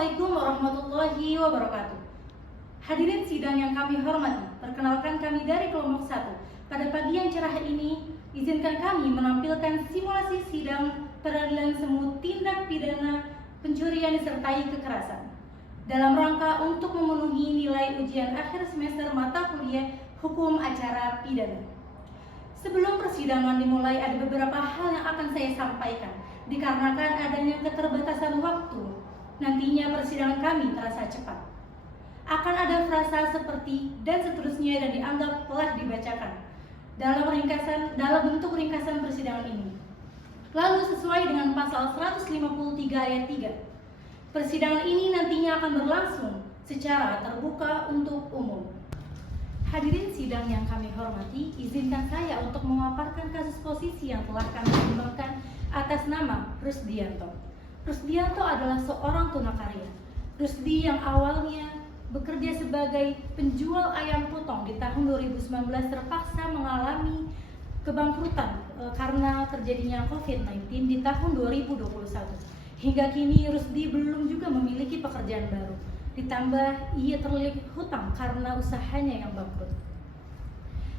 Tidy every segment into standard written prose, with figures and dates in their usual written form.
Assalamualaikum warahmatullahi wabarakatuh. Hadirin sidang yang kami hormati, perkenalkan kami dari kelompok 1. Pada pagi yang cerah ini, izinkan kami menampilkan simulasi sidang peradilan semu tindak pidana pencurian disertai kekerasan dalam rangka untuk memenuhi nilai ujian akhir semester mata kuliah hukum acara pidana. Sebelum persidangan dimulai, ada beberapa hal yang akan saya sampaikan. Dikarenakan adanya keterbatasan waktu, nantinya persidangan kami terasa cepat. Akan ada frasa seperti dan seterusnya dan dianggap telah dibacakan dalam bentuk ringkasan persidangan ini. Lalu sesuai dengan pasal 153 ayat 3, persidangan ini nantinya akan berlangsung secara terbuka untuk umum. Hadirin sidang yang kami hormati, izinkan saya untuk memaparkan kasus posisi yang telah kami kembangkan atas nama Rusdianto. Rusdianto adalah seorang tunakarya. Rusdi yang awalnya bekerja sebagai penjual ayam potong di tahun 2019 terpaksa mengalami kebangkrutan karena terjadinya COVID-19 di tahun 2021. Hingga kini Rusdi belum juga memiliki pekerjaan baru. Ditambah ia terlilit hutang karena usahanya yang bangkrut.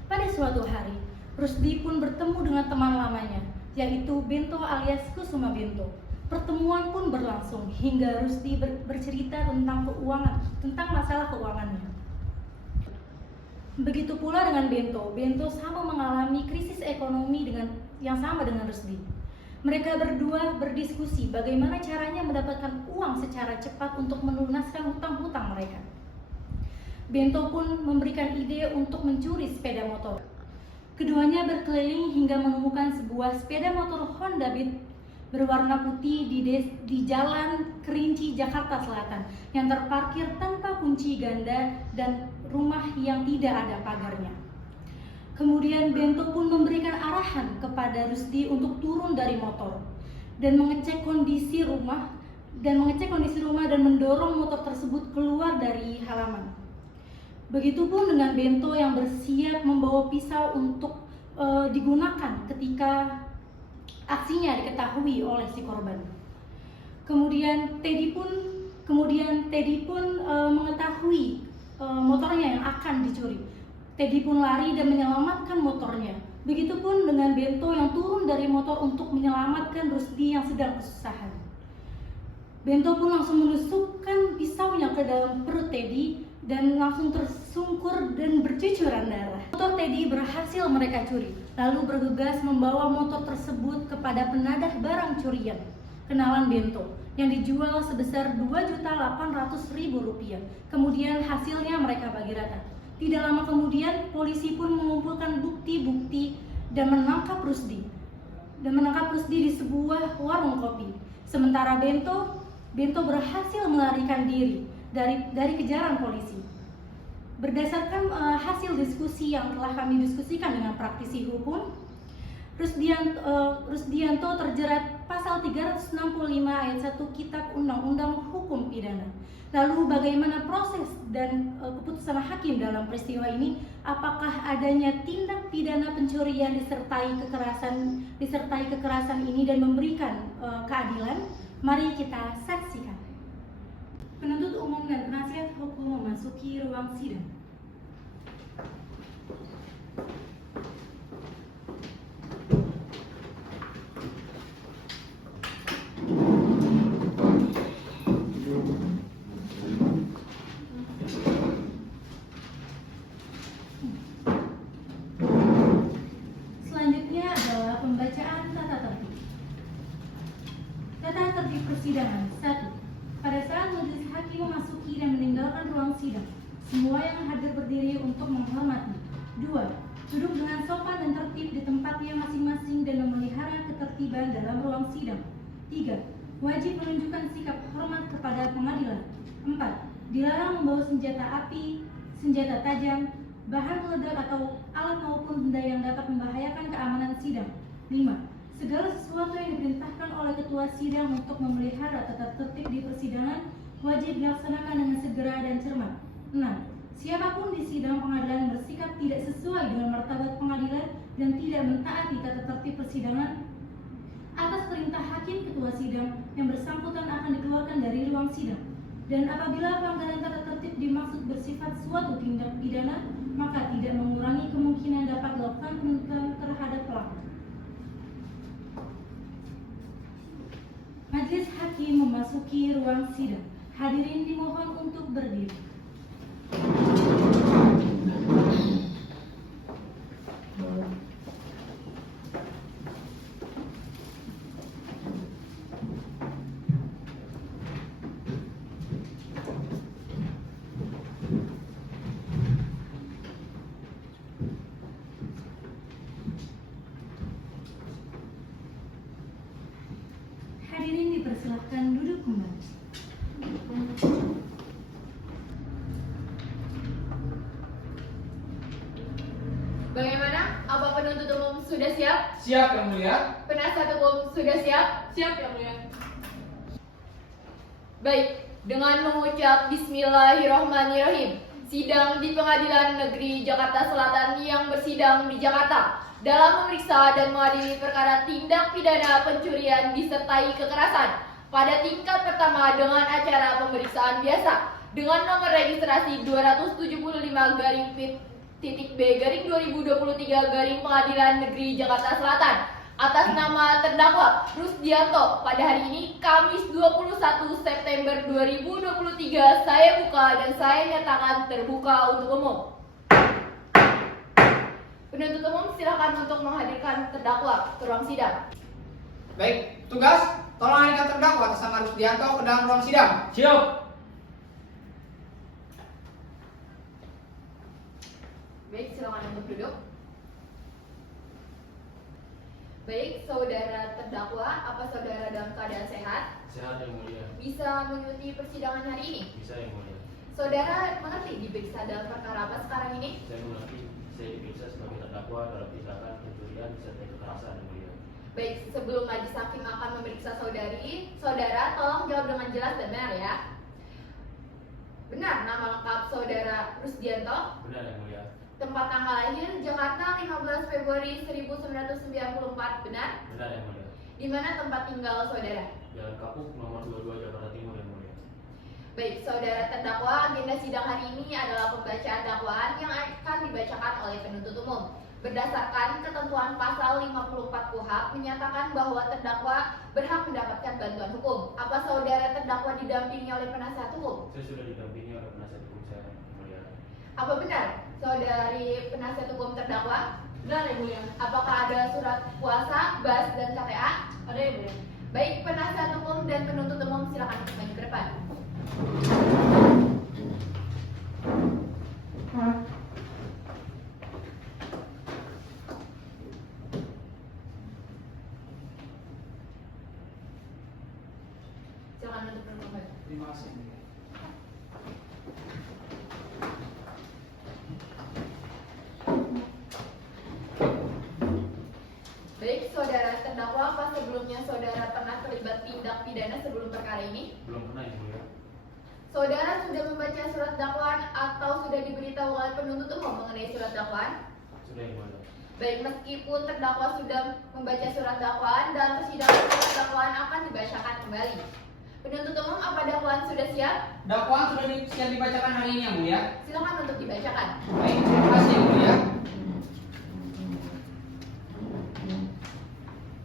Pada suatu hari, Rusdi pun bertemu dengan teman lamanya, yaitu Bento alias Kusuma Bento. Pertemuan pun berlangsung hingga Rusdi bercerita tentang masalah keuangannya. Begitu pula dengan Bento. Bento sama mengalami krisis ekonomi yang sama dengan Rusdi. Mereka berdua berdiskusi bagaimana caranya mendapatkan uang secara cepat untuk melunaskan hutang-hutang mereka. Bento pun memberikan ide untuk mencuri sepeda motor. Keduanya berkeliling hingga menemukan sebuah sepeda motor Honda Beat berwarna putih di Jalan Kerinci, Jakarta Selatan yang terparkir tanpa kunci ganda dan rumah yang tidak ada pagarnya. Kemudian Bento pun memberikan arahan kepada Rusdi untuk turun dari motor dan mengecek kondisi rumah dan mendorong motor tersebut keluar dari halaman. Begitupun dengan Bento yang bersiap membawa pisau untuk digunakan ketika aksinya diketahui oleh si korban. Kemudian Teddy pun mengetahui motornya yang akan dicuri. Teddy pun lari dan menyelamatkan motornya. Begitupun dengan Bento yang turun dari motor untuk menyelamatkan Rusdi yang sedang kesusahan. Bento pun langsung menusukkan pisaunya ke dalam perut Teddy dan langsung tersungkur dan bercucuran darah. Motor Teddy berhasil mereka curi, lalu bergegas membawa motor tersebut kepada penadah barang curian kenalan Bento yang dijual sebesar Rp2.800.000. Kemudian hasilnya mereka bagi rata. Tidak lama kemudian, polisi pun mengumpulkan bukti-bukti dan menangkap Rusdi di sebuah warung kopi. Sementara Bento berhasil melarikan diri dari kejaran polisi. Berdasarkan hasil diskusi yang telah kami diskusikan dengan praktisi hukum, Rusdianto terjerat pasal 365 ayat 1 Kitab Undang-Undang Hukum Pidana. Lalu bagaimana proses dan keputusan hakim dalam peristiwa ini? Apakah adanya tindak pidana pencurian disertai kekerasan ini dan memberikan keadilan? Mari kita saksikan. Penuntut umum dan penasihat hukum memasuki ruang sidang. Selanjutnya adalah pembacaan tata tertib. Tata tertib persidangan 1. Pada saat majelis hakim memasuki dan meninggalkan ruang sidang, semua yang hadir berdiri untuk menghormati. 2. Duduk dengan sopan dan tertib di tempatnya masing-masing dan memelihara ketertiban dalam ruang sidang. 3. Wajib menunjukkan sikap hormat kepada pengadilan. 4. Dilarang membawa senjata api, senjata tajam, bahan peledak atau alat maupun benda yang dapat membahayakan keamanan sidang. 5. Segala sesuatu yang diperintahkan oleh ketua sidang untuk memelihara tata tertib di persidangan wajib dilaksanakan dengan segera dan cermat. 6. Siapapun di sidang pengadilan bersikap tidak sesuai dengan martabat pengadilan dan tidak mentaati tata tertib persidangan, atas perintah hakim ketua sidang yang bersangkutan akan dikeluarkan dari ruang sidang. Dan apabila pelanggaran tata tertib dimaksud bersifat suatu tindak pidana, maka tidak mengurangi kemungkinan dapat dilakukan penuntutan terhadap pelaku. Majelis Hakim memasuki ruang sidang. Hadirin dimohon untuk berdiri. Hadirin dipersilahkan duduk kembali. Bagaimana? Apa penuntut umum sudah siap? Siap, Yang Mulia. Penasihat hukum sudah siap? Siap, Yang Mulia. Baik, dengan mengucap Bismillahirrahmanirrahim, sidang di Pengadilan Negeri Jakarta Selatan yang bersidang di Jakarta dalam memeriksa dan mengadili perkara tindak pidana pencurian disertai kekerasan pada tingkat pertama dengan acara pemeriksaan biasa dengan nomor registrasi 275-B-2023 Pengadilan Negeri Jakarta Selatan atas nama terdakwa Rusdianto. Pada hari ini Kamis 21 September 2023 saya buka dan saya nyatakan terbuka untuk umum. Penuntut umum silakan untuk menghadirkan terdakwa ke ruang sidang. Baik, tugas, tolong hadirkan terdakwa atas nama Rusdianto ke dalam ruang sidang. Siap. Baik, silakan untuk duduk. Baik, saudara terdakwa, apa saudara dalam keadaan sehat? Sehat, Yang Mulia. Bisa mengikuti persidangan hari ini? Bisa, Yang Mulia. Saudara mengerti diperiksa dalam perkara apa sekarang ini? Saya mengerti saya diperiksa sebagai terdakwa dalam tindakan pencurian disertai kekerasan, Yang Mulia. Baik, sebelum majelis hakim akan memeriksa saudara tolong jawab dengan jelas dan benar ya. Benar nama lengkap saudara Rusdianto? Benar, Yang Mulia. Tempat tanggal lahir Jakarta 15 Februari 1994, benar? Benar, Yang Mulia. Di mana tempat tinggal saudara? Jalan Kapuk nomor 22 Jakarta Timur, Yang Mulia. Baik, saudara terdakwa, agenda sidang hari ini adalah pembacaan dakwaan yang akan dibacakan oleh penuntut umum. Berdasarkan ketentuan pasal 54 KUHP menyatakan bahwa terdakwa berhak mendapatkan bantuan hukum. Apa saudara terdakwa didampingi oleh penasihat hukum? Saya sudah didampingi oleh penasihat hukum saya, Yang Mulia. Apa benar saudari penasihat hukum terdakwa? Benar, Yang Mulia. Apakah ada surat kuasa, BAS, dan KTA? Ada, Yang Mulia. Baik, penasihat hukum dan penuntut umum silakan maju ke depan. Silakan untuk berkembang. Terima kasih. Baik, saudara terdakwa, apa sebelumnya saudara pernah terlibat tindak pidana sebelum perkara ini? Belum pernah, Yang Mulia. Saudara sudah membaca surat dakwaan atau sudah diberitahu oleh penuntut umum mengenai surat dakwaan? Sudah, Yang Mulia. Baik, meskipun terdakwa sudah membaca surat dakwaan dan persidangan surat dakwaan akan dibacakan kembali. Penuntut umum, apa dakwaan sudah siap? Dakwaan sudah siap dibacakan hari ini, Yang Mulia. Silakan untuk dibacakan. Baik, terima kasih, Yang Mulia.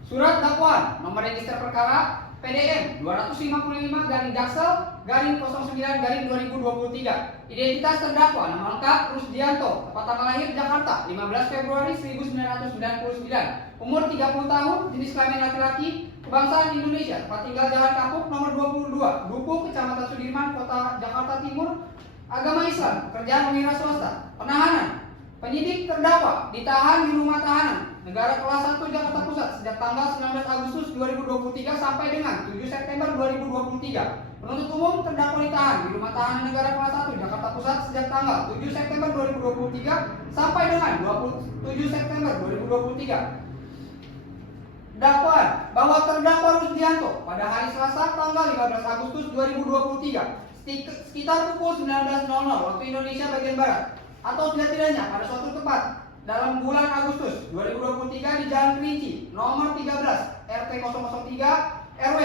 Surat dakwaan nomor register perkara PDM 250-Jaksel-09-2023. Identitas terdakwa nama lengkap Rusdianto, tempat tanggal lahir Jakarta 15 Februari 1999. Umur 30 tahun, jenis kelamin laki-laki, kebangsaan Indonesia, tempat tinggal Jalan Kapuk nomor 22, Duku, Kecamatan Sudirman, Kota Jakarta Timur. Agama Islam, pekerjaan wira swasta. Penahanan. Penyidik terdakwa ditahan di rumah tahanan Negara Kelas 1 Jakarta Pusat sejak tanggal 19 Agustus 2023 sampai dengan 7 September 2023. Penuntut umum terdakwa ditahan di rumah tahanan Negara Kelas 1 Jakarta Pusat sejak tanggal 7 September 2023 sampai dengan 27 September 2023. Dakwaan bahwa terdakwa Rusdianto pada hari Selasa tanggal 15 Agustus 2023 sekitar pukul 19.00 waktu Indonesia bagian Barat atau setidak-tidaknya pada suatu tempat dalam bulan Agustus 2023 di Jalan Kerinci nomor 13 RT 003 RW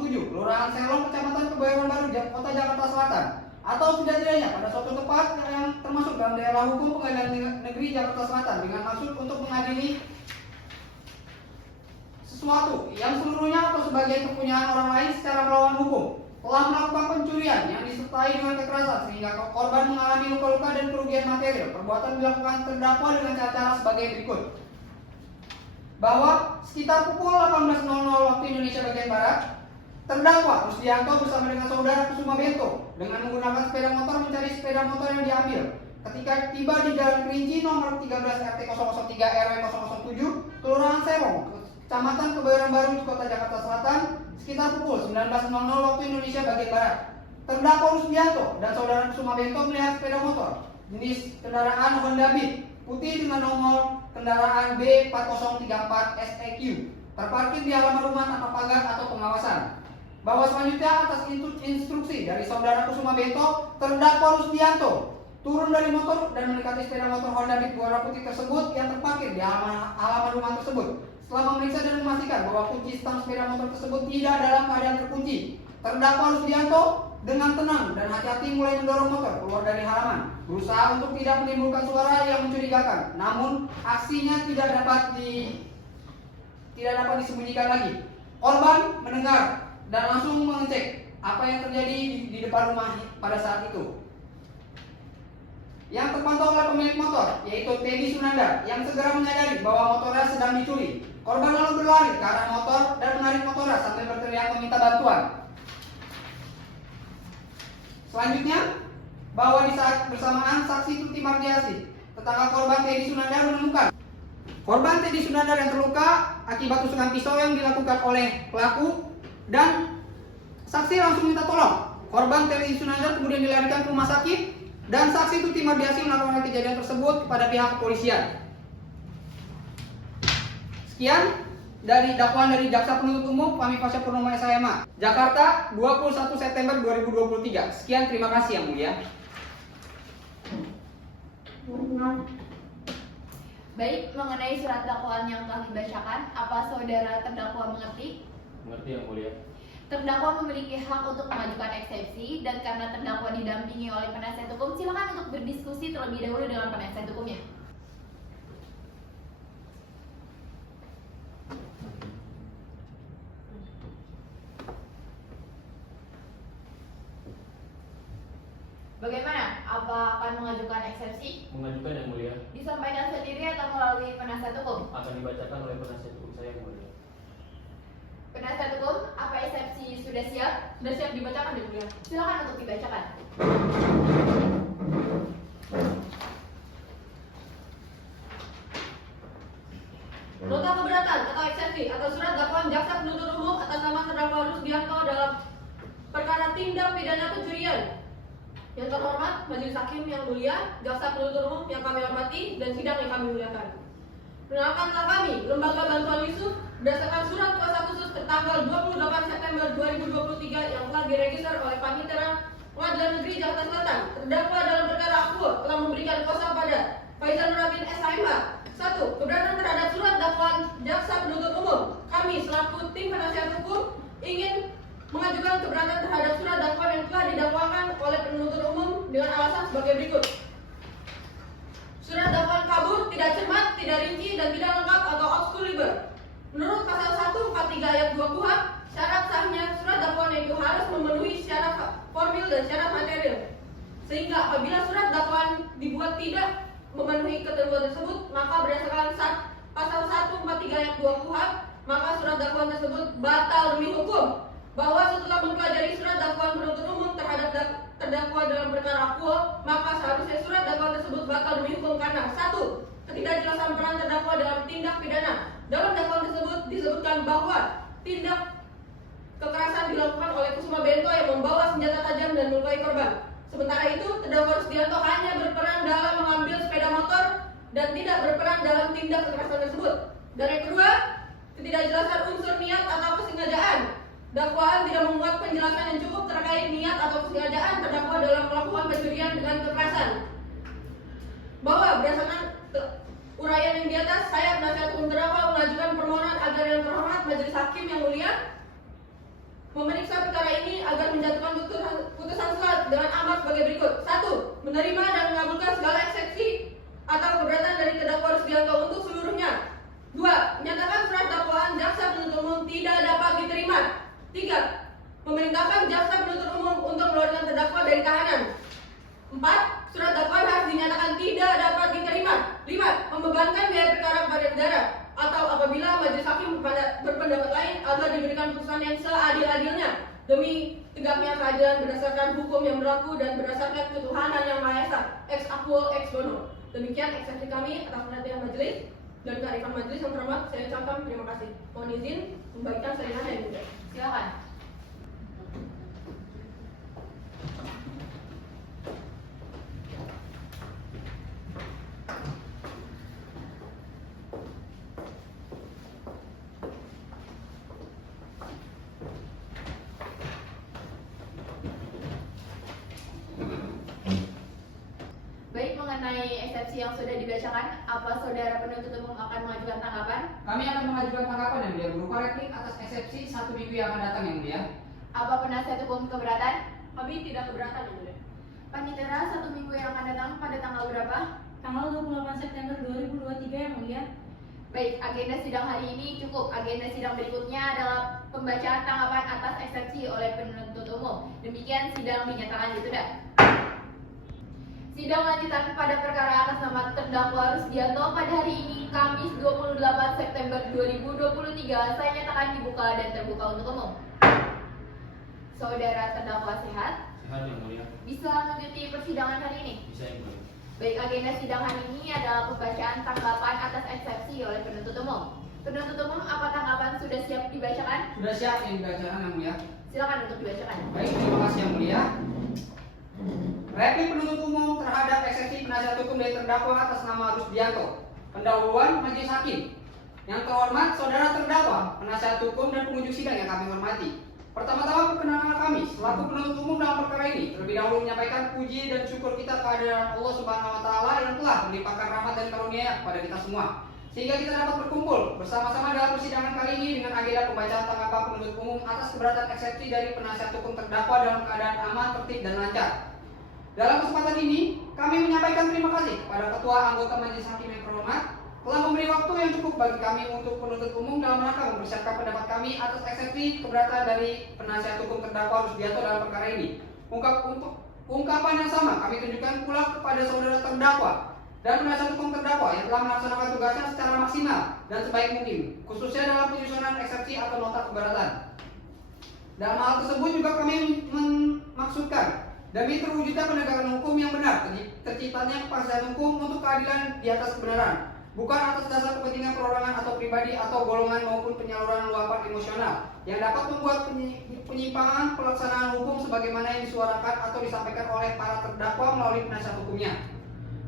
007, Kelurahan Selong, Kecamatan Kebayoran Baru, Kota Jakarta Selatan, atau setidak-tidaknya pada suatu tempat yang termasuk dalam daerah hukum Pengadilan Negeri Jakarta Selatan dengan maksud untuk mengadili sesuatu yang seluruhnya atau sebagian kepunyaan orang lain secara melawan hukum, telah melakukan pencurian yang disertai dengan kekerasan sehingga korban mengalami luka-luka dan kerugian material. Perbuatan dilakukan terdakwa dengan cara sebagai berikut. Bahwa sekitar pukul 18.00 waktu Indonesia bagian Barat, terdakwa Rusdianto bersama dengan saudara Kusuma Bento dengan menggunakan sepeda motor mencari sepeda motor yang diambil. Ketika tiba di Jalan Kerinci nomor 13 RT 003 RW 007, Kelurahan Selong, Kecamatan Kebayoran Baru, Kota Jakarta Selatan, sekitar pukul 19.00 waktu Indonesia bagian Barat. Terdakwa Rusdianto dan saudara Kusuma Bento melihat sepeda motor jenis kendaraan Honda Beat putih dengan nomor kendaraan B4034 SEQ terparkir di halaman rumah tanpa pagar atau pengawasan. Bahwa selanjutnya atas instruksi dari saudara Kusuma Bento, terdakwa Rusdianto turun dari motor dan mendekati sepeda motor Honda Beat warna putih tersebut yang terparkir di halaman rumah tersebut. Setelah memeriksa dan memastikan bahwa kunci stang sepeda motor tersebut tidak dalam keadaan terkunci, terdakwa Rusdianto dengan tenang dan hati-hati mulai mendorong motor keluar dari halaman, berusaha untuk tidak menimbulkan suara yang mencurigakan. Namun aksinya tidak dapat disembunyikan lagi. Korban mendengar dan langsung mengecek apa yang terjadi di depan rumah pada saat itu. Yang terpantau oleh pemilik motor, yaitu Teddy Sunandar, yang segera menyadari bahwa motornya sedang dicuri. Korban lalu berlari ke arah motor dan menarik motornya sambil berteriak meminta bantuan. Selanjutnya, bahwa di saat bersamaan saksi Tuti Mardiasi, tetangga korban Teddy Sunandar menemukan korban Teddy Sunandar yang terluka akibat tusukan pisau yang dilakukan oleh pelaku, dan saksi langsung minta tolong. Korban Teddy Sunandar kemudian dilarikan ke rumah sakit dan saksi Tuti Mardiasi melaporkan kejadian tersebut kepada pihak kepolisian. Sekian dari dakwaan dari Jaksa Penuntut Umum Fahmi Pasha Purnomo SHMH, Jakarta, 21 September 2023. Sekian, terima kasih Yang Mulia. Baik, mengenai surat dakwaan yang telah dibacakan, apa saudara terdakwa mengerti? Mengerti Yang Mulia. Terdakwa memiliki hak untuk mengajukan eksepsi, dan karena terdakwa didampingi oleh penasihat hukum, silakan untuk berdiskusi terlebih dahulu dengan penasihat hukumnya. Bagaimana? Apa akan mengajukan eksepsi? Mengajukan Yang Mulia. Disampaikan sendiri atau melalui penasihat hukum? Akan dibacakan oleh penasihat hukum saya Yang Mulia. Penasihat hukum, apa eksepsi sudah siap? Sudah siap dibacakan, Yang Mulia. Silakan untuk dibacakan. Nota keberatan atau eksepsi atas surat dakwaan Jaksa Penuntut Umum atas nama terdakwa Rusdianto dalam perkara tindak pidana pencurian. Yang terhormat Majelis Hakim yang mulia, Jaksa Penuntut Umum yang kami hormati, dan sidang yang kami muliakan. Perkenalkanlah kami, Lembaga Bantuan Yusuf, berdasarkan surat kuasa khusus tertanggal 28 September 2023 yang telah diregister oleh Panitera Pengadilan Negeri Jakarta Selatan. Terdakwa dalam perkara Akpol telah memberikan kuasa pada Faizal Nurdin SHMH. 1. Keberatan terhadap surat dakwaan Jaksa Penuntut Umum. Kami selaku tim penasihat hukum ingin mengajukan keberatan terhadap surat dakwaan yang telah didakwakan oleh penuntut umum dengan alasan sebagai berikut. Surat dakwaan kabur, tidak cermat, tidak rinci, dan tidak lengkap atau obscure. Menurut pasal 143 ayat 2 KUHP, syarat sahnya surat dakwaan itu harus memenuhi syarat formil dan syarat material. Sehingga apabila surat dakwaan dibuat tidak memenuhi ketentuan tersebut, maka berdasarkan pasal 143 ayat 2 KUHP, maka surat dakwaan tersebut batal demi hukum. Bahwa setelah mempelajari surat dakwaan penuntut umum terhadap terdakwa dalam perkara Akpol, maka seharusnya surat dakwaan tersebut batal demi hukum karena 1. Ketidakjelasan peran terdakwa dalam tindak pidana. Dalam dakwaan tersebut disebutkan bahwa tindak kekerasan dilakukan oleh Kusuma Bento yang membawa senjata tajam dan melukai korban. Sementara itu, terdakwa Rusdianto hanya berperan dalam mengambil sepeda motor dan tidak berperan dalam tindak kekerasan tersebut. Dan yang kedua, ketidakjelasan unsur niat atau kesengajaan. Dakwaan tidak memuat penjelasan yang cukup terkait niat atau kesengajaan terdakwa dalam melakukan pencurian dengan kekerasan. Bahwa berdasarkan uraian yang di atas, saya penasihat hukum terdakwa mengajukan permohonan agar yang terhormat Majelis Hakim yang mulia memeriksa perkara ini agar menjatuhkan putusan selat dengan amat sebagai berikut. 1. Menerima dan mengabulkan segala eksepsi atau keberatan dari terdakwa Rusdianto untuk seluruhnya. 2. Menyatakan surat dakwaan jaksa penuntut umum tidak dapat diterima. 3. Memerintahkan jaksa penuntut umum untuk mengeluarkan terdakwa dari tahanan. 4. Surat dakwaan harus dinyatakan tidak dapat diterima. 5. Membebankan biaya perkara kepada negara, atau apabila majelis hakim berpendapat lain agar diberikan putusan yang seadil-adilnya demi tegaknya keadilan berdasarkan hukum yang berlaku dan berdasarkan ketuhanan yang Maha Esa, ex aequo ex bono. Demikian eksepsi kami atas perhatian majelis dan kearifan majelis yang terhormat. Saya ucapkan terima kasih. Mohon izin membagikan salinan yang mulia. Silakan. Baik, mengenai eksepsi yang sudah dibacakan, apa saudara penuntut umum akan mengajukan tanggapan? Kami akan mengajukan tanggapan yang mulia berupa replik atas eksepsi 1 minggu yang akan datang yang mulia. Apa penasihat hukum keberatan? Kami tidak keberatan yang mulia. Panitera 1 minggu yang akan datang pada tanggal berapa? Tanggal 28 September 2023 yang mulia. Baik, agenda sidang hari ini cukup. Agenda sidang berikutnya adalah pembacaan tanggapan atas eksepsi oleh penuntut umum. Demikian sidang dinyatakan ditunda. Sidang lanjutan pada perkara atas nama terdakwa Rusdianto pada hari ini, Kamis 28 September 2023, saya nyatakan dibuka dan terbuka untuk umum. Saudara terdakwa sehat? Sehat yang mulia. Bisa mengikuti persidangan hari ini? Bisa yang mulia. Baik, agenda sidang hari ini adalah pembacaan tanggapan atas eksepsi oleh penuntut umum. Penuntut umum, apa tanggapan sudah siap dibacakan? Sudah siap yang dibacakan yang mulia. Silakan untuk dibacakan. Baik, terima kasih yang mulia. Replik penuntut umum terhadap eksepsi penasihat hukum dari terdakwa atas nama Rusdianto. Pendahuluan majelis hakim. Yang terhormat saudara terdakwa, penasihat hukum dan pengunjung sidang yang kami hormati. Pertama-tama perkenalan kami selaku penuntut umum dalam perkara ini terlebih dahulu menyampaikan puji dan syukur kita kepada Allah Subhanahu wa taala yang telah melimpahkan rahmat dan karunia kepada kita semua, sehingga kita dapat berkumpul bersama-sama dalam persidangan kali ini dengan agenda pembacaan tanggapan penuntut umum atas keberatan eksepsi dari penasihat hukum terdakwa dalam keadaan aman, tertib dan lancar. Dalam kesempatan ini, kami menyampaikan terima kasih kepada ketua anggota majelis hakim yang terhormat telah memberi waktu yang cukup bagi kami untuk penuntut umum dalam rangka mempersiapkan pendapat kami atas eksepsi keberatan dari penasihat hukum terdakwa Rusdianto dalam perkara ini. Untuk ungkapan yang sama kami tunjukkan pula kepada saudara terdakwa dan penasihat hukum terdakwa yang telah melaksanakan tugasnya secara maksimal dan sebaik mungkin, khususnya dalam penyusunan eksepsi atau nota keberatan. Dalam hal tersebut juga kami memaksudkan demi terwujudnya penegakan hukum yang benar, terciptanya kepastian hukum untuk keadilan di atas kebenaran, bukan atas dasar kepentingan perorangan atau pribadi atau golongan maupun penyaluran luapan emosional yang dapat membuat penyimpangan pelaksanaan hukum sebagaimana yang disuarakan atau disampaikan oleh para terdakwa melalui penasihat hukumnya.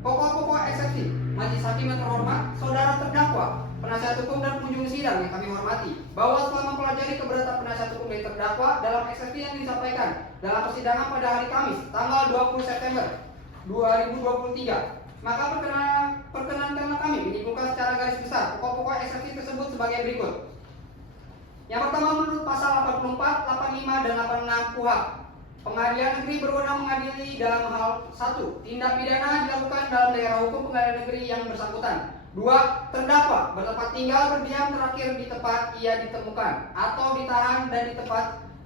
Pokok-pokok eksepsi majelis hakim yang terhormat, saudara terdakwa, penasihat hukum dan pengunjung sidang yang kami hormati, bahwa setelah mempelajari keberatan penasihat hukum dari terdakwa dalam eksepsi yang disampaikan dalam persidangan pada hari Kamis tanggal 20 September 2023, maka perkenankanlah kami menyimpulkan secara garis besar pokok-pokok eksepsi tersebut sebagai berikut. Yang pertama, menurut pasal 84, 85 dan 86 KUHP, pengadilan negeri berwenang mengadili dalam hal 1. Tindak pidana dilakukan dalam daerah hukum pengadilan negeri yang bersangkutan. 2. Terdakwa bertempat tinggal berdiam terakhir di tempat ia ditemukan atau ditahan dan di tempat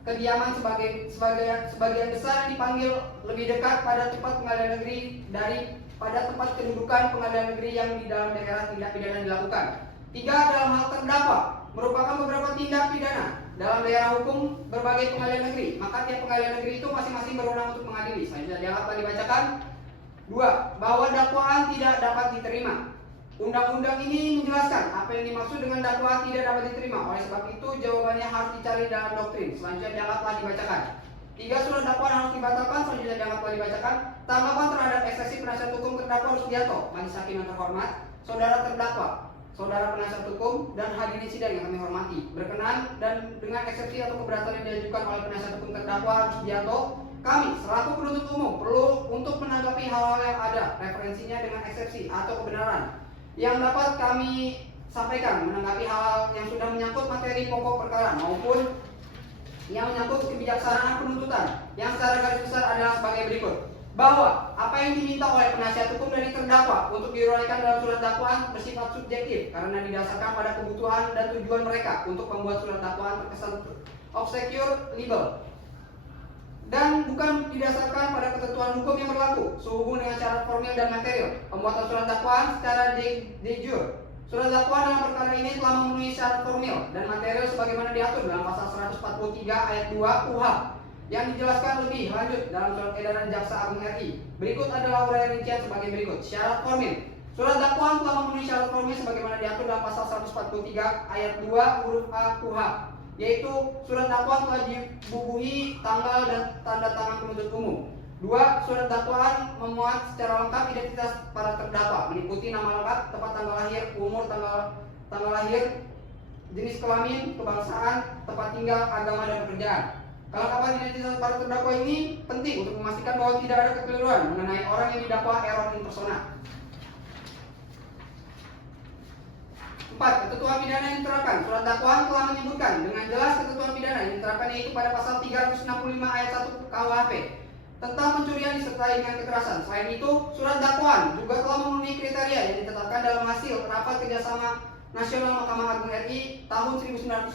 kediaman sebagian besar dipanggil lebih dekat pada tempat pengadilan negeri pada tempat kedudukan pengadilan negeri yang di dalam daerah tindak pidana dilakukan. 3. Dalam hal terdakwa merupakan beberapa tindak pidana dalam daerah hukum berbagai pengadilan negeri, maka tiap pengadilan negeri itu masing-masing berwenang untuk mengadili. Selanjutnya dianggap dibacakan. 2. Bahwa dakwaan tidak dapat diterima. Undang-undang ini menjelaskan apa yang dimaksud dengan dakwaan tidak dapat diterima. Oleh sebab itu jawabannya harus dicari dalam doktrin. Selanjutnya dianggaplah dibacakan. 3. Surat dakwaan harus dibatalkan. Selanjutnya dianggaplah dibacakan. Tanggapan terhadap eksepsi penasihat hukum terdakwa Rusdianto, majelis hakim yang terhormat, saudara terdakwa, saudara penasihat hukum dan hadirin sidang yang kami hormati, berkenan dan dengan eksepsi atau keberatan yang diajukan oleh penasihat hukum terdakwa Rusdianto, kami selaku penuntut umum perlu untuk menanggapi hal-hal yang ada referensinya dengan eksepsi atau kebenaran yang dapat kami sampaikan menanggapi hal-hal yang sudah menyangkut materi pokok perkara maupun yang menyangkut kebijaksanaan penuntutan, yang secara garis besar adalah sebagai berikut. Bahwa apa yang diminta oleh penasihat hukum dari terdakwa untuk diuraikan dalam surat dakwaan bersifat subjektif karena didasarkan pada kebutuhan dan tujuan mereka untuk membuat surat dakwaan terkesan obscure libel dan bukan didasarkan pada ketentuan hukum yang berlaku sehubung dengan syarat formil dan material. Pembuatan surat dakwaan secara de jure. Surat dakwaan dalam perkara ini telah memenuhi syarat formil dan material sebagaimana diatur dalam pasal 143 ayat 2 KUHP yang dijelaskan lebih lanjut dalam surat edaran Jaksa Agung RI. Berikut adalah uraian rincian sebagai berikut. Syarat formil. Surat dakwaan telah memenuhi syarat formil sebagaimana diatur dalam pasal 143 ayat 2 huruf A KUHP, yaitu surat dakwaan telah dibubuhi tanggal dan tanda tangan penuntut umum. 2. Surat dakwaan memuat secara lengkap identitas para terdakwa meliputi nama lengkap, tempat tanggal lahir, umur, tanggal lahir, jenis kelamin, kebangsaan, tempat tinggal, agama, dan pekerjaan. Kelengkapan identitas para terdakwa ini penting untuk memastikan bahwa tidak ada kekeliruan mengenai orang yang didakwa error in persona. 4. Ketentuan pidana yang diterapkan. Surat dakwaan telah menyebutkan dengan jelas ketentuan pidana yang diterapkan, yaitu pada pasal 365 ayat 1 KUHP tentang pencurian disertai dengan kekerasan. Selain itu, surat dakwaan juga telah memenuhi kriteria yang ditetapkan dalam hasil rapat kerjasama Nasional Mahkamah Agung RI tahun 1986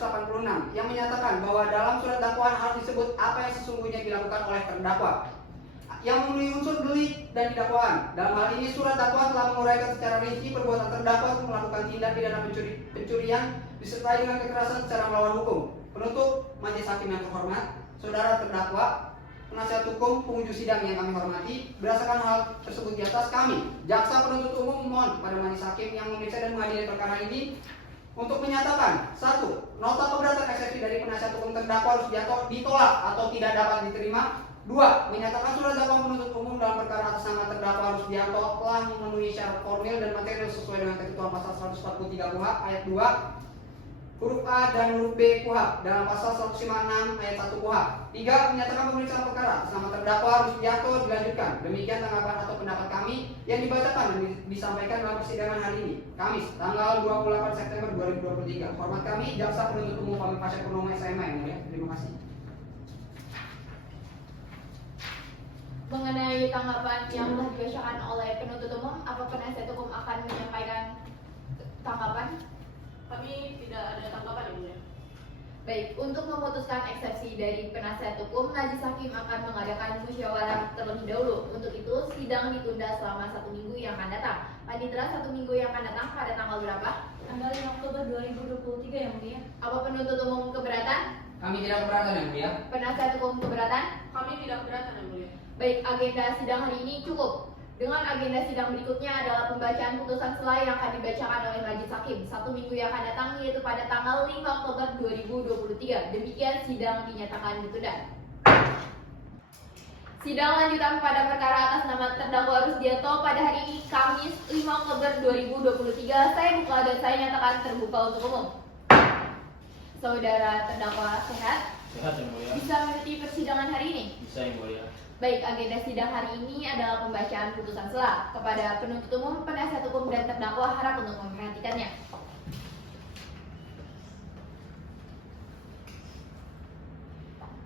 yang menyatakan bahwa dalam surat dakwaan harus disebut apa yang sesungguhnya dilakukan oleh terdakwa yang memenuhi unsur delik dan dakwaan. Dalam hal ini surat dakwaan telah menguraikan secara rinci perbuatan terdakwa untuk melakukan tindak pidana pencurian disertai dengan kekerasan secara melawan hukum. Penuntut, majelis hakim yang terhormat, saudara terdakwa, penasihat hukum, pengunjung sidang yang kami hormati, berdasarkan hal tersebut di atas, kami, jaksa penuntut umum, memohon kepada majelis hakim yang memeriksa dan mengadili perkara ini untuk menyatakan: 1. Nota keberatan eksepsi dari penasihat hukum terdakwa Rusdianto ditolak atau tidak dapat diterima. 2. Menyatakan surat dakwaan penuntut umum dalam perkara atas nama terdakwa Rusdianto telah memenuhi syarat formil dan material sesuai dengan ketentuan pasal 143 KUHP ayat 2 huruf A dan huruf B KUHP dalam pasal 156 ayat 1 KUHP. 3. Menyatakan pemeriksaan perkara atas nama terdakwa Rusdianto dilanjutkan. Demikian tanggapan atau pendapat kami yang dibacakan dan disampaikan dalam persidangan hari ini, Kamis, tanggal 28 September 2023. Hormat kami, Jaksa Penuntut Umum Fahmi Pasha Purnomo SMM, yang mulia. Terima kasih. Mengenai tanggapan yang telah dibacakan oleh penuntut umum, apa penasihat hukum akan menyampaikan tanggapan? Kami tidak ada tanggapan, Yang Mulia. Baik, untuk memutuskan eksepsi dari penasihat hukum, majelis hakim akan mengadakan musyawarah terlebih dahulu. Untuk itu, sidang ditunda selama 1 minggu yang akan datang. Panitera, 1 minggu yang akan datang pada tanggal berapa? Tanggal 5 Oktober 2023 yang mulia. Apa penuntut umum keberatan? Kami tidak keberatan, yang mulia. Penasihat hukum keberatan? Kami tidak keberatan, Yang Mulia. Baik, agenda sidang hari ini cukup. Dengan agenda sidang berikutnya adalah pembacaan putusan sela yang akan dibacakan oleh majelis hakim 1 minggu yang akan datang, yaitu pada tanggal 5 Oktober 2023. Demikian sidang dinyatakan ditunda. Sidang lanjutan pada perkara atas nama terdakwa Rusdianto pada hari ini, Kamis 5 Oktober 2023. Saya buka dan saya nyatakan terbuka untuk umum. Saudara terdakwa sehat? Sehat, Yang Mulia. Bisa mengikuti persidangan hari ini? Bisa, Yang Mulia. Baik, agenda sidang hari ini adalah pembacaan putusan sela. Kepada penuntut umum, penasihat hukum, dan terdakwa harap untuk memperhatikannya.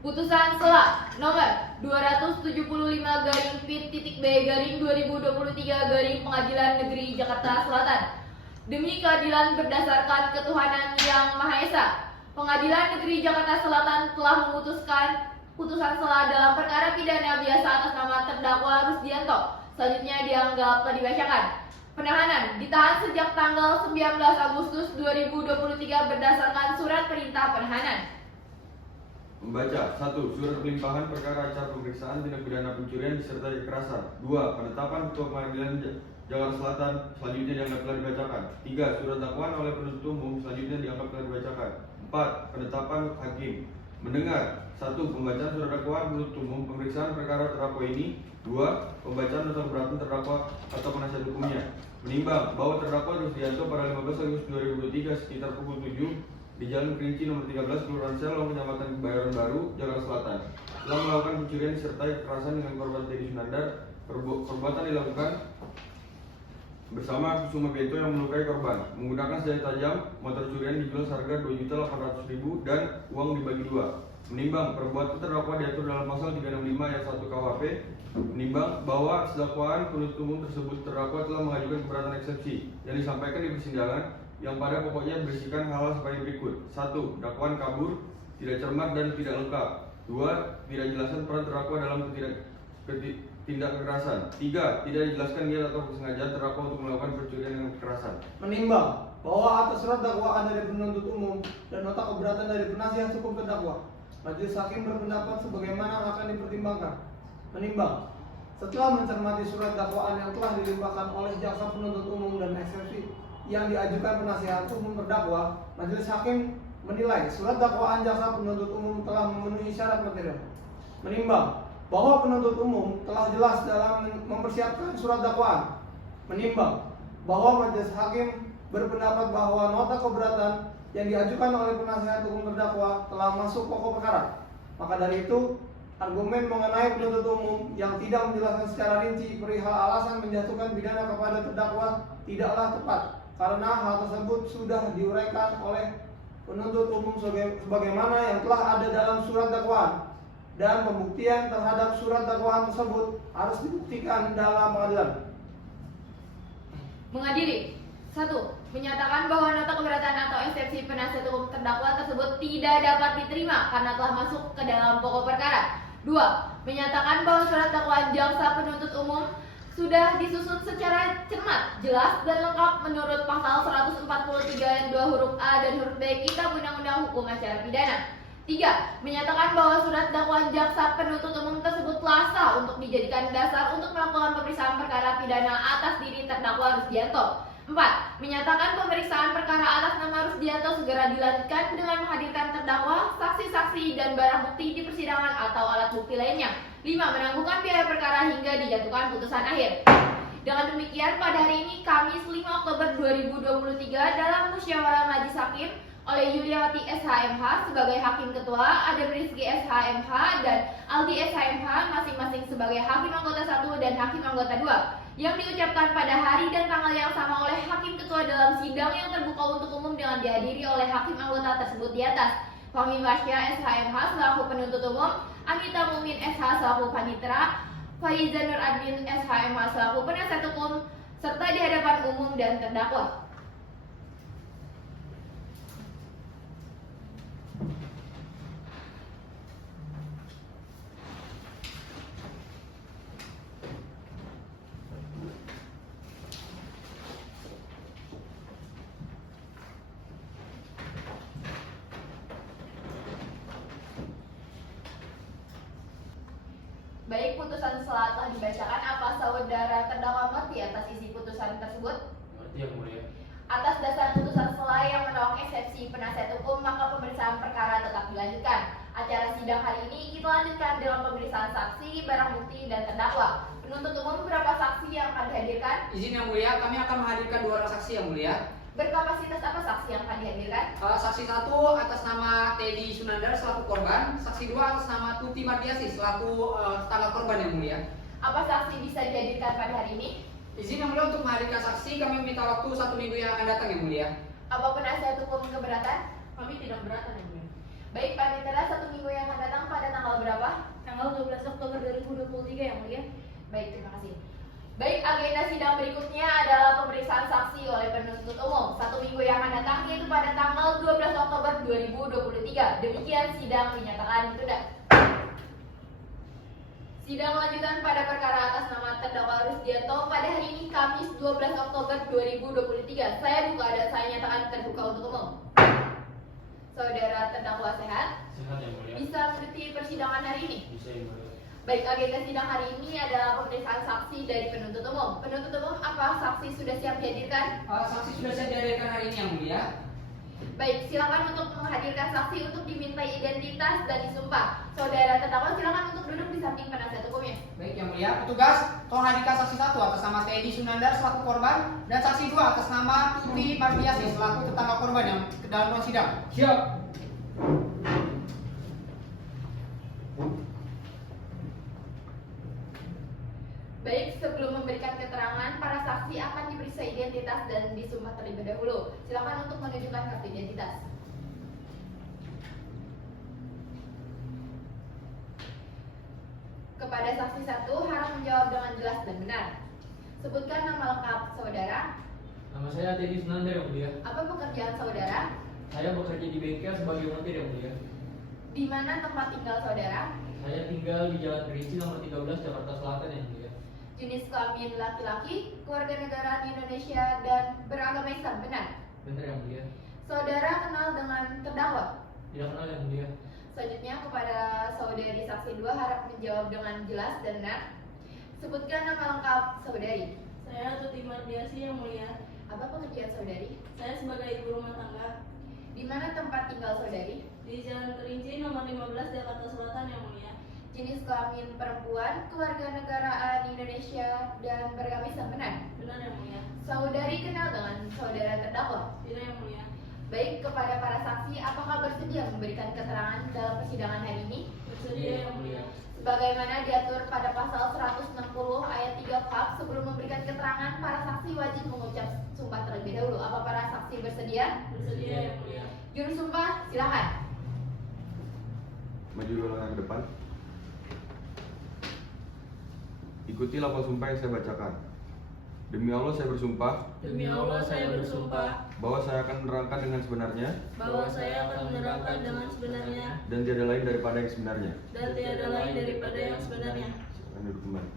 Putusan sela nomor 275/P.B/2023 Negeri Jakarta Selatan. Demi keadilan berdasarkan ketuhanan yang Maha Esa, Pengadilan Negeri Jakarta Selatan telah memutuskan putusan sela dalam perkara pidana biasa atas nama terdakwa Rusdianto. Selanjutnya dianggap telah dibacakan. Penahanan ditahan sejak tanggal 19 Agustus 2023 berdasarkan surat perintah penahanan. Membaca 1. Surat pelimpahan perkara acara pemeriksaan tindak pidana pencurian disertai kekerasan. 2. Penetapan Ketua Pengadilan Jakarta Selatan selanjutnya dianggap telah dibacakan. 3. Surat dakwaan oleh penuntut umum selanjutnya dianggap telah dibacakan. 4. Penetapan hakim. Mendengar 1. Pembacaan surat dakwaan penuntut umum, pemeriksaan perkara terdakwa ini. 2. Pembacaan nota keberatan terdakwa atau penasihat hukumnya. Menimbang bahwa terdakwa Rusdianto pada 15 Agustus 2023 sekitar pukul 7 di Jalan Kerinci nomor 13 Kelurahan Selong, Kecamatan Kebayoran Baru, Jakarta Selatan telah melakukan pencurian disertai kekerasan dengan korban Teddy Sunandar. Perbuatan dilakukan bersama Kusuma Bento yang melukai korban menggunakan senjata tajam. Motor curian dijual seharga 2.800.000 dan uang dibagi 2. Menimbang perbuatan terdakwa diatur dalam pasal 365 ayat 1 KUHP. Menimbang bahwa dakwaan penuntut umum tersebut terdakwa telah mengajukan keberatan eksepsi yang disampaikan di persidangan yang pada pokoknya berisikan hal-hal sebagai berikut. 1. Dakwaan kabur, tidak cermat dan tidak lengkap. 2. Tidak jelaskan peran terdakwa dalam tindak kekerasan. 3. Tidak dijelaskan niat atau kesengajaan terdakwa untuk melakukan pencurian dengan kekerasan. Menimbang bahwa atas surat dakwaan dari penuntut umum dan nota keberatan dari penasihat hukum terdakwa, majelis hakim berpendapat sebagaimana akan dipertimbangkan. Menimbang, setelah mencermati surat dakwaan yang telah dilimpahkan oleh jaksa penuntut umum dan eksepsi yang diajukan penasihat hukum terdakwa, majelis hakim menilai surat dakwaan jaksa penuntut umum telah memenuhi syarat material. Menimbang bahwa penuntut umum telah jelas dalam mempersiapkan surat dakwaan. Menimbang bahwa majelis hakim berpendapat bahwa nota keberatan yang diajukan oleh penasihat hukum terdakwa telah masuk pokok perkara. Maka dari itu, argumen mengenai penuntut umum yang tidak menjelaskan secara rinci perihal alasan menjatuhkan pidana kepada terdakwa tidaklah tepat, karena hal tersebut sudah diuraikan oleh penuntut umum sebagaimana yang telah ada dalam surat dakwaan, dan pembuktian terhadap surat dakwaan tersebut harus dibuktikan dalam pengadilan. Mengadili. 1. Menyatakan bahwa nota keberatan atau eksepsi penasihat hukum terdakwa tersebut tidak dapat diterima karena telah masuk ke dalam pokok perkara. 2. Menyatakan bahwa surat dakwaan jaksa penuntut umum sudah disusun secara cermat, jelas, dan lengkap menurut pasal 143 ayat 2 huruf A dan huruf B Kitab Undang-Undang Hukum Acara Pidana. 3. Menyatakan bahwa surat dakwaan jaksa penuntut umum tersebut telah sah untuk dijadikan dasar untuk melakukan pemeriksaan perkara pidana atas diri terdakwa Rusdianto. 4. Menyatakan pemeriksaan perkara atas nama Rusdianto segera dilanjutkan dengan menghadirkan terdakwa, saksi-saksi, dan barang bukti di persidangan atau alat bukti lainnya. 5. Menangguhkan biaya perkara hingga dijatuhkan putusan akhir. Dengan demikian, pada hari ini Kamis 5 Oktober 2023 dalam musyawarah majelis hakim oleh Yuliawati SHMH sebagai Hakim Ketua, Adam Rizky SHMH dan Aldi SHMH masing-masing sebagai Hakim Anggota 1 dan Hakim Anggota 2 yang diucapkan pada hari dan tanggal yang sama oleh Hakim Ketua dalam sidang yang terbuka untuk umum dengan dihadiri oleh Hakim Anggota tersebut di atas. Fahmi Wasya SHMH selaku penuntut umum, Anita Mumin SH selaku panitera, Faiza Nur Admin SHMH selaku penasihat hukum, serta di hadapan umum dan terdakwa. Baik, putusan telah dibacakan. Apa saudara terdakwa mengerti atas isi putusan tersebut? Mengerti yang mulia. Atas dasar putusan selah yang menolak eksepsi penasihat hukum, maka pemeriksaan perkara tetap dilanjutkan. Acara sidang hari ini kita lanjutkan dengan pemeriksaan saksi, barang bukti, dan terdakwa. Penuntut umum berapa saksi yang akan dihadirkan? Izin yang mulia, kami akan menghadirkan 2 orang saksi yang mulia. Berkapasitas apa saksi yang akan dihadirkan? Saksi 1 atas nama Teddy Sunandar selaku korban, saksi 2 atas nama Tuti Mardiasi selaku tetangga korban yang mulia. Apa saksi bisa dihadirkan pada hari ini? Izin yang mulia untuk menghadirkan saksi, kami meminta waktu 1 minggu yang akan datang yang mulia. Apa penasihat hukum keberatan? Kami tidak keberatan yang mulia. Baik, panitera 1 minggu yang akan datang pada tanggal berapa? Tanggal 12 Oktober 2023 yang mulia. Baik, terima kasih. Baik, agenda sidang berikutnya adalah pemeriksaan saksi oleh penuntut umum 1 minggu yang akan datang, yaitu pada tanggal 12 Oktober 2023. Demikian sidang dinyatakan ditunda. Sidang lanjutan pada perkara atas nama terdakwa Rusdianto pada hari ini Kamis 12 Oktober 2023. Saya buka dan saya nyatakan terbuka untuk umum. Saudara terdakwa sehat? Sehat yang mulia. Bisa mengikuti persidangan hari ini? Bisa yang mulia. Baik, agenda sidang hari ini adalah pemeriksaan saksi dari penuntut umum. Penuntut umum, apa saksi sudah siap dihadirkan? Saksi sudah saya dihadirkan hari ini yang mulia. Baik, silakan untuk menghadirkan saksi untuk dimintai identitas dan disumpah. Saudara terdakwa silakan untuk duduk di samping penasihat hukumnya. Baik yang mulia, petugas tolong hadirkan saksi 1 atas nama Teddy Sunandar selaku korban dan saksi 2 atas nama Tuti Mardiasi selaku tetangga korban yang ke dalam ruang sidang. Siap. Baik, sebelum memberikan keterangan, para saksi akan diperiksa identitas dan disumpah terlebih dahulu. Silakan untuk menunjukkan kartu identitas. Kepada saksi 1 harap menjawab dengan jelas dan benar. Sebutkan nama lengkap saudara. Nama saya Teddy Sunandar yang mulia. Apa pekerjaan saudara? Saya bekerja di bengkel sebagai montir yang mulia. Di mana tempat tinggal saudara? Saya tinggal di Jalan Kerinci nomor 13 Jakarta Selatan yang mulia. Jenis kelamin laki-laki, kewarganegaraan Indonesia, dan beragama Islam, benar? Benar yang mulia. Saudara kenal dengan terdakwa? Tidak kenal yang mulia. Selanjutnya kepada saudari saksi 2 harap menjawab dengan jelas dan benar. Sebutkan nama lengkap saudari. Saya Tuti Mardiasi yang mulia. Apa pekerjaan saudari? Saya sebagai ibu rumah tangga Di mana tempat tinggal saudari? di Jalan Kerinci nomor 15 Jakarta Selatan yang mulia. Jenis kelamin perempuan, kewarganegaraan Indonesia, dan beragama Islam, benar? Benar yang mulia. Saudari kenal dengan saudara terdakwa? Tidak yang mulia. Baik, kepada para saksi, apakah bersedia memberikan keterangan dalam persidangan hari ini? Bersedia yang mulia. Sebagaimana diatur pada pasal 160 ayat 3 KUHP, sebelum memberikan keterangan, para saksi wajib mengucap sumpah terlebih dahulu. Apa para saksi bersedia? Bersedia yang mulia. Juru sumpah, silakan. Maju golongan ke depan. Ikuti lafal sumpah yang saya bacakan. Demi Allah saya bersumpah Demi Allah saya bersumpah bahwa saya akan menerangkan dengan sebenarnya bahwa saya akan menerangkan dengan sebenarnya dan tiada lain daripada yang sebenarnya. dan tiada lain daripada yang sebenarnya. Silakan duduk kembali.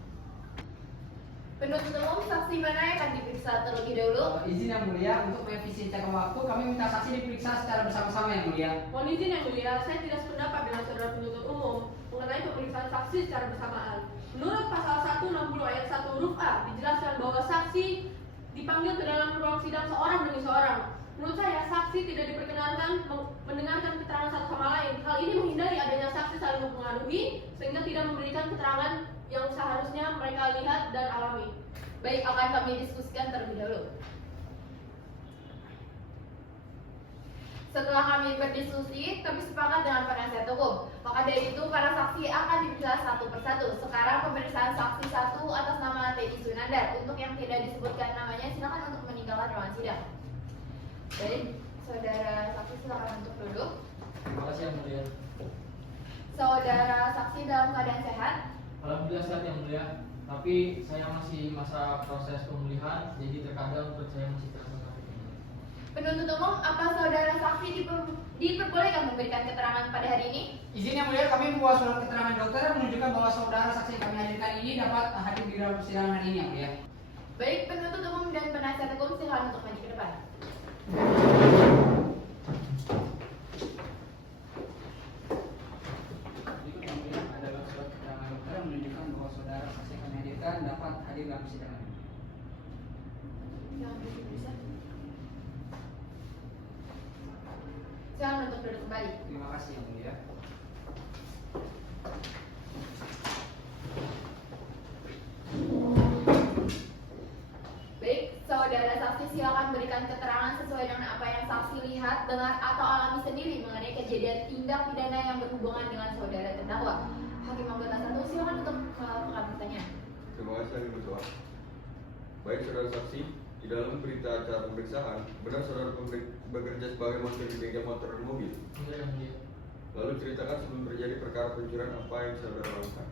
Penuntut umum, saksi mana yang akan diperiksa terlebih dahulu? Izin yang mulia, untuk revisi jangka waktu kami minta saksi diperiksa secara bersama-sama yang mulia. Mohon izin yang mulia, saya tidak sependapat dengan saudara penuntut umum mengenai pemeriksaan saksi secara bersamaan. Menurut pasal 160 ayat 1 huruf A dijelaskan bahwa saksi dipanggil ke dalam ruang sidang seorang demi seorang. Menurut saya, saksi tidak diperkenankan mendengarkan keterangan satu sama lain. Hal ini menghindari adanya saksi saling mempengaruhi sehingga tidak memberikan keterangan yang seharusnya mereka lihat dan alami. Baik, akan kami diskusikan terlebih dahulu. Setelah kami berdiskusi, kami sepakat dengan penasihat hukum. Maka dari itu, para saksi akan diperiksa satu persatu. Sekarang pemeriksaan saksi 1 atas nama Teddy Sunandar. Untuk yang tidak disebutkan namanya, silakan untuk meninggalkan ruangan sidang. Baik, saudara saksi silakan untuk duduk. Terima kasih yang mulia. Saudara saksi dalam keadaan sehat? Alhamdulillah sehat yang mulia. Tapi saya masih masa proses pemulihan, jadi terkadang perut saya masih terasa sakit. Penuntut umum, apa saudara saksi diperbolehkan memberikan keterangan pada hari ini? Izin yang mulia, kami membawa surat keterangan dokter menunjukkan bahwa saudara saksi yang kami hadirkan ini dapat hadir di dalam persidangan hari ini yang mulia. Baik, penuntut umum dan penasihat hukum silakan untuk maju ke depan. Berikut yang mulia adalah surat keterangan dokter yang menunjukkan bahwa saudara saksi yang kami hadirkan dapat hadir dalam persidangan. Silakan duduk bisa. Silakan untuk duduk kembali. Terima kasih yang mulia. Baik, saudara saksi silakan berikan keterangan sesuai dengan apa yang saksi lihat, dengar atau alami sendiri mengenai kejadian tindak pidana yang berhubungan dengan saudara terdakwa. Hakim anggota 1 silakan untuk melakukan pertanyaan. Terima kasih Hakim Ketua. Baik saudara saksi, di dalam berita acara pemeriksaan, benar saudara bekerja sebagai montir di bengkel motor dan mobil. Benar yang mulia. Lalu ceritakan sebelum terjadi perkara pencurian apa yang saudara lakukan.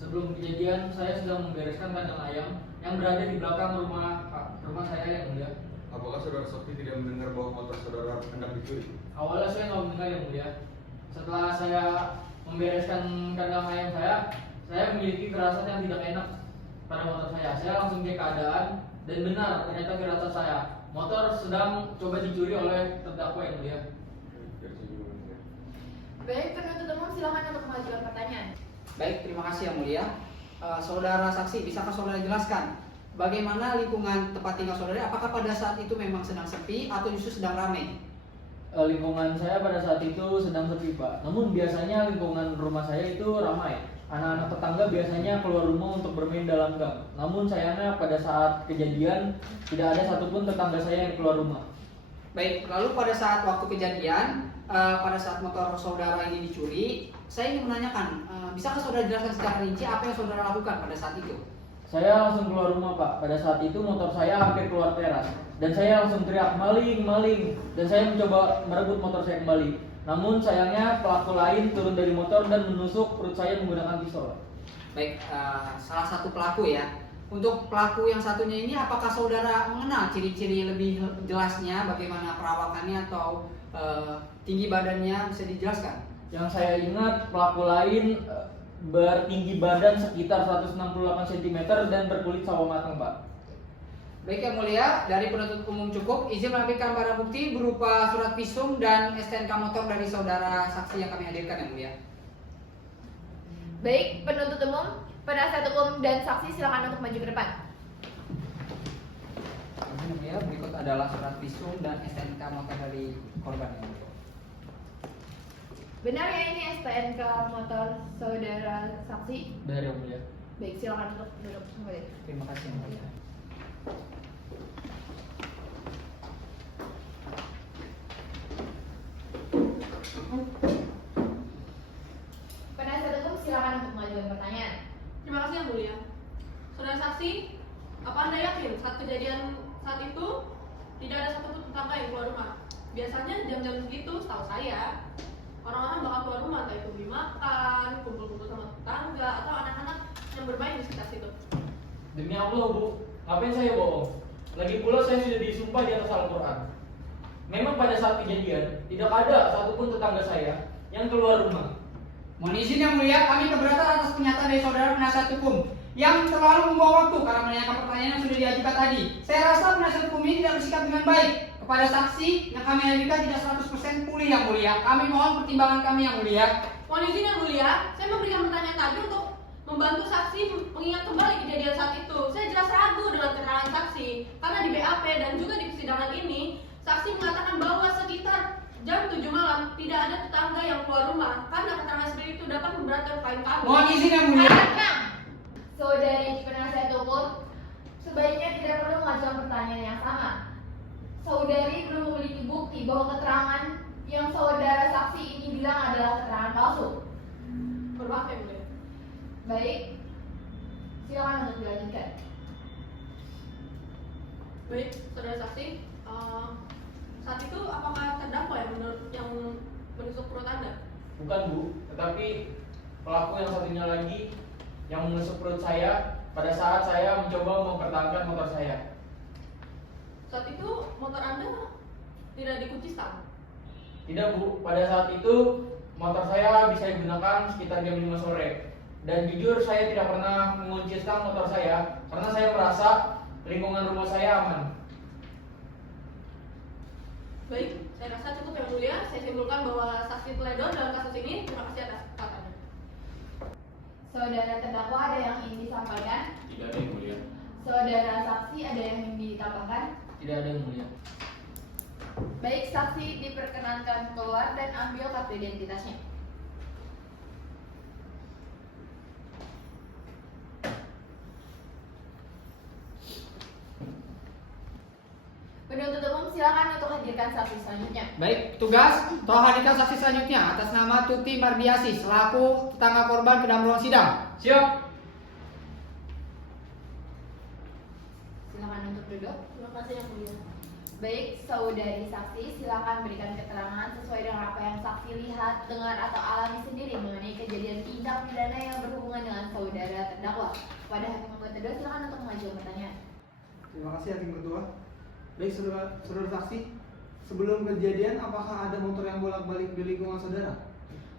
Sebelum kejadian, saya sedang membereskan kandang ayam yang berada di belakang rumah saya yang mulia. Apakah saudara saksi tidak mendengar bahwa motor saudara hendak dicuri? Awalnya saya nggak mendengar yang mulia. Setelah saya membereskan kandang ayam saya memiliki firasat yang tidak enak pada motor saya. Saya langsung cek keadaan dan benar ternyata firasat saya. Motor sedang coba dicuri oleh terdakwa yang mulia. Dari sini dulu, ya. Baik, penuntut umum silakan untuk mengajukan pertanyaan. Baik, terima kasih yang mulia. Saudara saksi, bisakah saudara jelaskan bagaimana lingkungan tempat tinggal saudara? Apakah pada saat itu memang sedang sepi atau justru sedang ramai? Lingkungan saya pada saat itu sedang sepi, Pak. Namun biasanya lingkungan rumah saya itu ramai. Anak-anak tetangga biasanya keluar rumah untuk bermain dalam gang. Namun sayangnya pada saat kejadian tidak ada satupun tetangga saya yang keluar rumah. Baik, lalu pada saat waktu kejadian, pada saat motor saudara ini dicuri, saya ingin menanyakan, bisakah saudara jelaskan secara rinci apa yang saudara lakukan pada saat itu? Saya langsung keluar rumah, Pak. Pada saat itu motor saya hampir keluar teras. Dan saya langsung teriak, maling, maling. Dan saya mencoba merebut motor saya kembali. Namun sayangnya pelaku lain turun dari motor dan menusuk perut saya menggunakan pistol. Baik, salah satu pelaku ya. Untuk pelaku yang satunya ini, apakah saudara mengenal ciri-ciri lebih jelasnya, bagaimana perawakannya atau tinggi badannya, bisa dijelaskan? Yang saya ingat pelaku lain bertinggi badan sekitar 168 cm dan berkulit sawo matang, Pak. Baik yang mulia, dari penuntut umum cukup, izin melampirkan barang bukti berupa surat visum dan STNK motor dari saudara saksi yang kami hadirkan yang mulia. Baik, penuntut umum, penasihat hukum dan saksi silakan untuk maju ke depan. Izin yang mulia, berikut adalah surat visum dan STNK motor dari korban yang mulia. Benar ya ini STNK motor saudara saksi? Dari yang mulia. Baik, silakan untuk duduk kembali. Terima kasih yang mulia. Penasihat hukum silakan untuk mengajukan pertanyaan. Terima kasih yang mulia. Saudara saksi, apa Anda yakin saat kejadian saat itu tidak ada satupun tetangga yang keluar rumah? Biasanya jam-jam segitu, setahu saya, orang-orang bakal keluar rumah, entah itu beli makan, kumpul-kumpul sama tetangga, atau anak-anak yang bermain di sekitar situ. Demi Allah, Bu, ngapain saya bohong? Lagi pula saya sudah disumpah di atas Al-Quran. Memang pada saat kejadian, tidak ada satupun tetangga saya yang keluar rumah. Mohon izin yang mulia, kami keberatan atas pernyataan dari saudara penasihat hukum yang terlalu membuang waktu karena menanyakan pertanyaan yang sudah diajukan tadi. Saya rasa penasihat hukum ini tidak bersikap dengan baik kepada saksi yang kami hadirkan tidak 100% pulih yang mulia. Kami mohon pertimbangan kami yang mulia. Mohon izin yang mulia, saya memberikan pertanyaan tadi untuk membantu saksi mengingat kembali kejadian saat itu. Saya jelas ragu dengan keterangan saksi karena di BAP dan juga di persidangan ini saksi mengatakan bahwa sekitar jam 7 malam tidak ada tetangga yang keluar rumah karena keterangan seperti itu dapat memberatkan klien kami. Mohon izin yang mulia. Tenang. Saudari penasihat hukum, sebaiknya tidak perlu mengajukan pertanyaan yang sama. Saudari belum memiliki bukti bahwa keterangan yang saudara saksi ini bilang adalah keterangan palsu. Bermaaf yang mulia. Baik, silakan untuk dilanjutkan. Baik, saudara saksi, saat itu apakah terdakwa yang menusuk perut Anda? Bukan, Bu, tetapi pelaku yang satunya lagi yang menusuk perut saya pada saat saya mencoba mempertahankan motor saya. Saat itu motor Anda tidak dikunci stang. Tidak, Bu, pada saat itu motor saya bisa digunakan sekitar jam 5 sore. Dan jujur saya tidak pernah mengunci stang motor saya karena saya merasa lingkungan rumah saya aman. Baik, saya rasa cukup yang mulia. Saya simpulkan bahwa saksi teledor dalam kasus ini. Terima kasih atas kata-katanya. Saudara terdakwa ada yang ingin disampaikan? Tidak ada yang mulia. Saudara saksi ada yang ingin ditambahkan? Tidak ada yang mulia. Baik, saksi diperkenankan keluar dan ambil kartu identitasnya. Penuntut umum silakan untuk hadirkan saksi selanjutnya. Baik, tugas tolong hadirkan saksi selanjutnya atas nama Tuti Mardiasi selaku tetangga korban ke dalam ruang sidang. Siap. Silakan untuk duduk. Terima kasih yang mulia. Baik, saudari saksi silakan berikan keterangan sesuai dengan apa yang saksi lihat, dengar atau alami sendiri mengenai kejadian tindak pidana yang berhubungan dengan saudara terdakwa. Pada hakim anggota 2 silakan untuk mengajukan pertanyaan. Terima kasih Hakim Ketua. Baik saudara saksi, sebelum kejadian apakah ada motor yang bolak-balik di lingkungan saudara?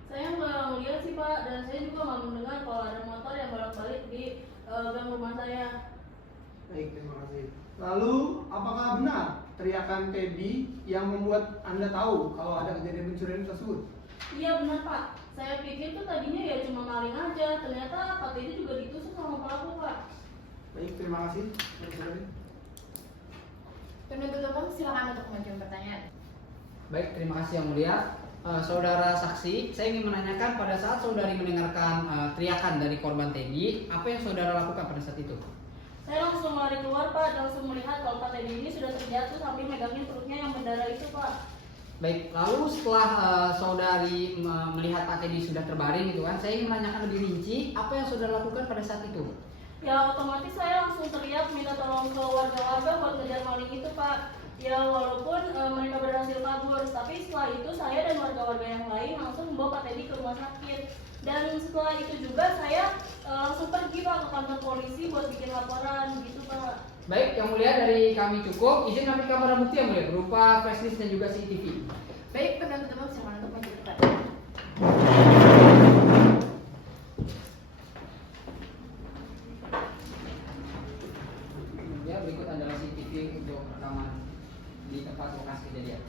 Saya nggak lihat sih Pak, dan saya juga nggak mendengar kalau ada motor yang bolak-balik di gang rumah saya. Baik, terima kasih. Lalu, apakah benar teriakan Teddy yang membuat Anda tahu kalau ada kejadian pencurian tersebut? Iya benar Pak, saya pikir tuh tadinya ya cuma maling aja, ternyata Pak Teddy juga ditusuk sama pelaku Pak. Baik, terima kasih. Penuntut umum silakan untuk mengajukan pertanyaan. Baik, terima kasih yang mulia. Saudara saksi, saya ingin menanyakan pada saat saudari mendengarkan teriakan dari korban Teddy, apa yang saudara lakukan pada saat itu? Saya langsung lari keluar Pak, dan langsung melihat kalau Pak Teddy ini sudah terjatuh sambil megangin perutnya yang berdarah itu Pak. Baik, lalu setelah saudari melihat Pak Teddy sudah terbaring gitu kan, saya ingin menanyakan lebih rinci, apa yang saudara lakukan pada saat itu? Ya otomatis saya langsung teriak minta tolong ke warga-warga buat ngejar maling itu Pak. Ya walaupun mereka berhasil kabur. Tapi setelah itu saya dan warga-warga yang lain langsung membawa Pak Teddy ke rumah sakit. Dan setelah itu juga saya langsung pergi Pak ke kantor polisi buat bikin laporan gitu Pak. Baik, yang mulia dari kami cukup. Izin nampilkan barang bukti yang mulia berupa flashlist dan juga CCTV. Baik, penuntut umum silakan untuk maju depan. Ya, berikut adalah CCTV untuk rekaman di tempat lokasi kejadian.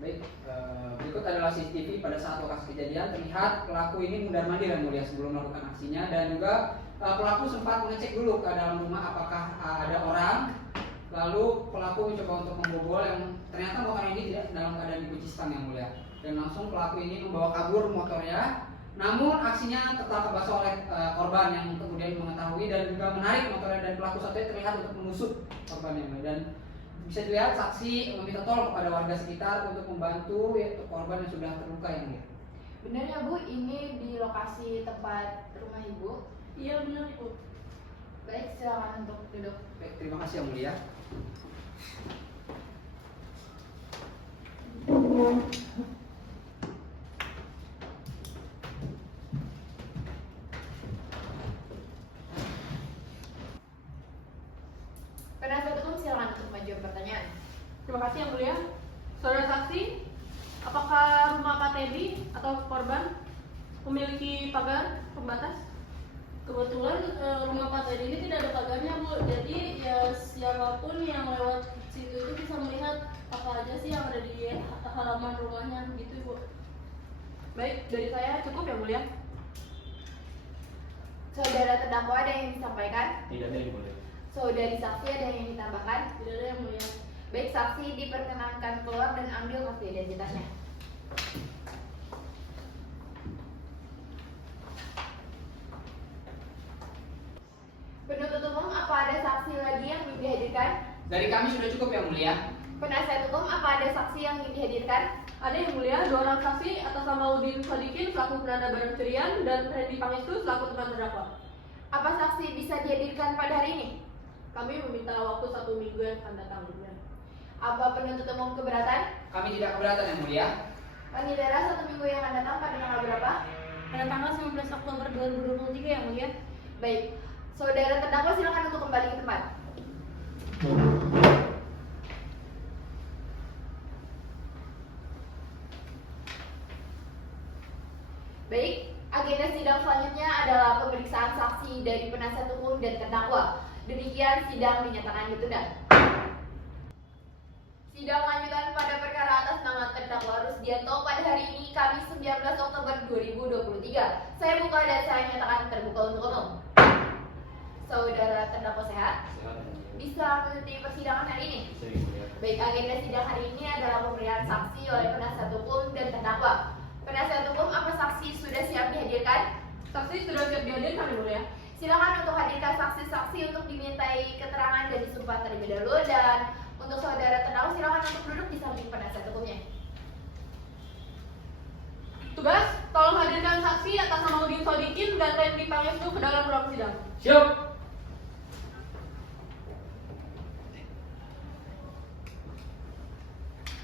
Baik, berikut adalah CCTV pada saat lokasi kejadian. Terlihat pelaku ini mundar-mandir yang mulia sebelum melakukan aksinya, dan juga pelaku sempat mengecek dulu ke dalam rumah apakah ada orang. Lalu pelaku mencoba untuk membobol yang ternyata motor ini tidak dalam keadaan dikunci stang yang mulia. Dan langsung pelaku ini membawa kabur motornya. Namun aksinya tetap terbasah oleh korban yang kemudian mengetahui dan juga menarik motornya, dan pelaku satunya terlihat untuk menusuk korban yang mulia. Dan bisa dilihat saksi meminta tolong kepada warga sekitar untuk membantu korban yang sudah terluka yang mulia. Benar ya Bu, ini di lokasi tempat rumah Ibu? Iya benar Ibu. Baik, silakan untuk duduk. Baik, terima kasih yang mulia. Penasihat hukum silakan untuk maju pertanyaan. Terima kasih yang mulia. Saudara saksi, apakah rumah Pak Teddy atau korban memiliki pagar pembatas? Kebetulan rumah Pak Teddy ini tidak ada pagarnya Bu. Jadi ya siapapun yang lewat situ itu bisa melihat apa aja sih yang ada di halaman rumahnya gitu Bu. Baik, dari saya cukup yang mulia. Saudara terdakwa ada yang disampaikan? Tidak ada yang boleh. Saudari saksi ada yang ditambahkan? Tidak ada yang mulia. Baik, saksi diperkenankan keluar dan ambil kartu identitasnya. Penuntut umum, apa ada saksi lagi yang ingin dihadirkan? Dari kami sudah cukup yang mulia. Penasihat hukum, apa ada saksi yang ingin dihadirkan? Ada yang mulia, 2 orang saksi atas nama Udin Sadikin selaku penanda barang curian dan Randy Pangestu selaku teman terdakwa. Apa saksi bisa dihadirkan pada hari ini? Kami meminta waktu 1 minggu yang akan datang. Benar. Apa penuntut umum keberatan? Kami tidak keberatan yang mulia. Panitera 1 minggu yang akan datang pada tanggal berapa? Pada tanggal 19 Oktober 2023 yang mulia. Baik, saudara terdakwa silakan untuk kembali ke tempat. Baik, agenda sidang selanjutnya adalah pemeriksaan saksi dari penasihat hukum dan terdakwa. Demikian sidang dinyatakan ditunda. Sidang lanjutan pada perkara atas nama terdakwa Rusdianto pada hari ini Kamis 19 Oktober 2023. Saya buka dan saya nyatakan terbuka untuk umum. Saudara terdakwa sehat? Sehat yang mulia. Bisa mengikuti persidangan hari ini? Bisa yang mulia. Baik, agenda sidang hari ini adalah pemberian saksi oleh penasihat hukum dan terdakwa. Penasihat hukum, apa saksi sudah siap dihadirkan? Saksi sudah siap dihadirkan yang mulia. Silakan untuk hadirkan saksi-saksi untuk dimintai keterangan dan disumpah terlebih dahulu, dan untuk saudara terdakwa silakan untuk duduk di samping penasihat hukumnya. Tugas, tolong hadirkan saksi atas nama Udin Sadikin dan Randy Pangestu ke dalam ruang sidang. Siap.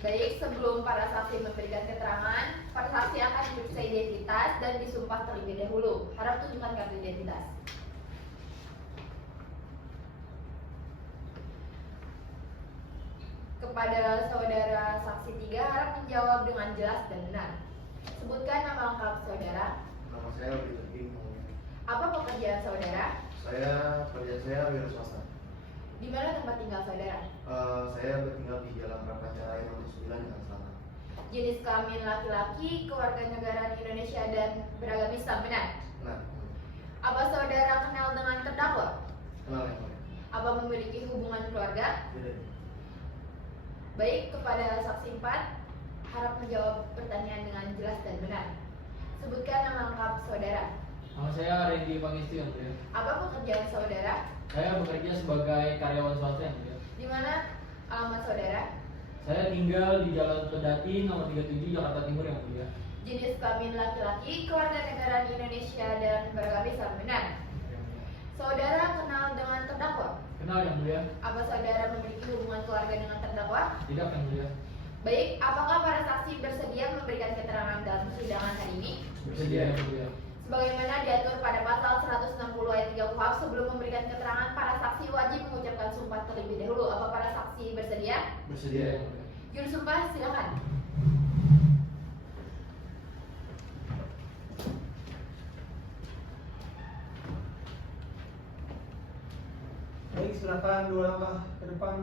Baik, sebelum para saksi memberikan keterangan, para saksi akan diperiksa identitas dan disumpah terlebih dahulu. Harap tunjukkan kartu identitas. Kepada saudara saksi 3, harap menjawab dengan jelas dan benar. Sebutkan nama lengkap saudara. Nama saya Widi Teking. Apa pekerjaan saudara? Kerja saya wira swasta. Di mana tempat tinggal saudara? Saya bertinggal di Jalan Prapanca Raya nomor 9 Jakarta Selatan. Jenis kelamin laki-laki, kewarganegaraan Indonesia dan beragama Islam, benar? Nah, Apa saudara kenal dengan terdakwa? kenal yang mulia. Apa memiliki hubungan keluarga? Tidak. Baik, kepada saksi 4, harap menjawab pertanyaan dengan jelas dan benar. Sebutkan nama lengkap saudara. Nama saya Randy Pangestu yang mulia. Apa pekerjaan saudara? Saya bekerja sebagai karyawan swasta yang mulia. Di mana alamat saudara? Saya tinggal di Jalan Pedati nomor 37 Jakarta Timur yang mulia. Jenis kelamin laki-laki, kewarganegaraan Indonesia dan beragama Islam, benar. Saudara kenal dengan terdakwa? Kenal yang mulia? Apa saudara memiliki hubungan keluarga dengan terdakwa? Tidak yang mulia. Baik, apakah para saksi bersedia memberikan keterangan dalam persidangan hari ini? Bersedia yang mulia. Sebagaimana diatur pada pasal 160 ayat 3 KUHP, sebelum memberikan keterangan, para saksi wajib mengucapkan sumpah terlebih dahulu. Apa para saksi bersedia? Bersedia yang mulia. Juru sumpah, silakan. Baik, silakan 2 langkah ke depan.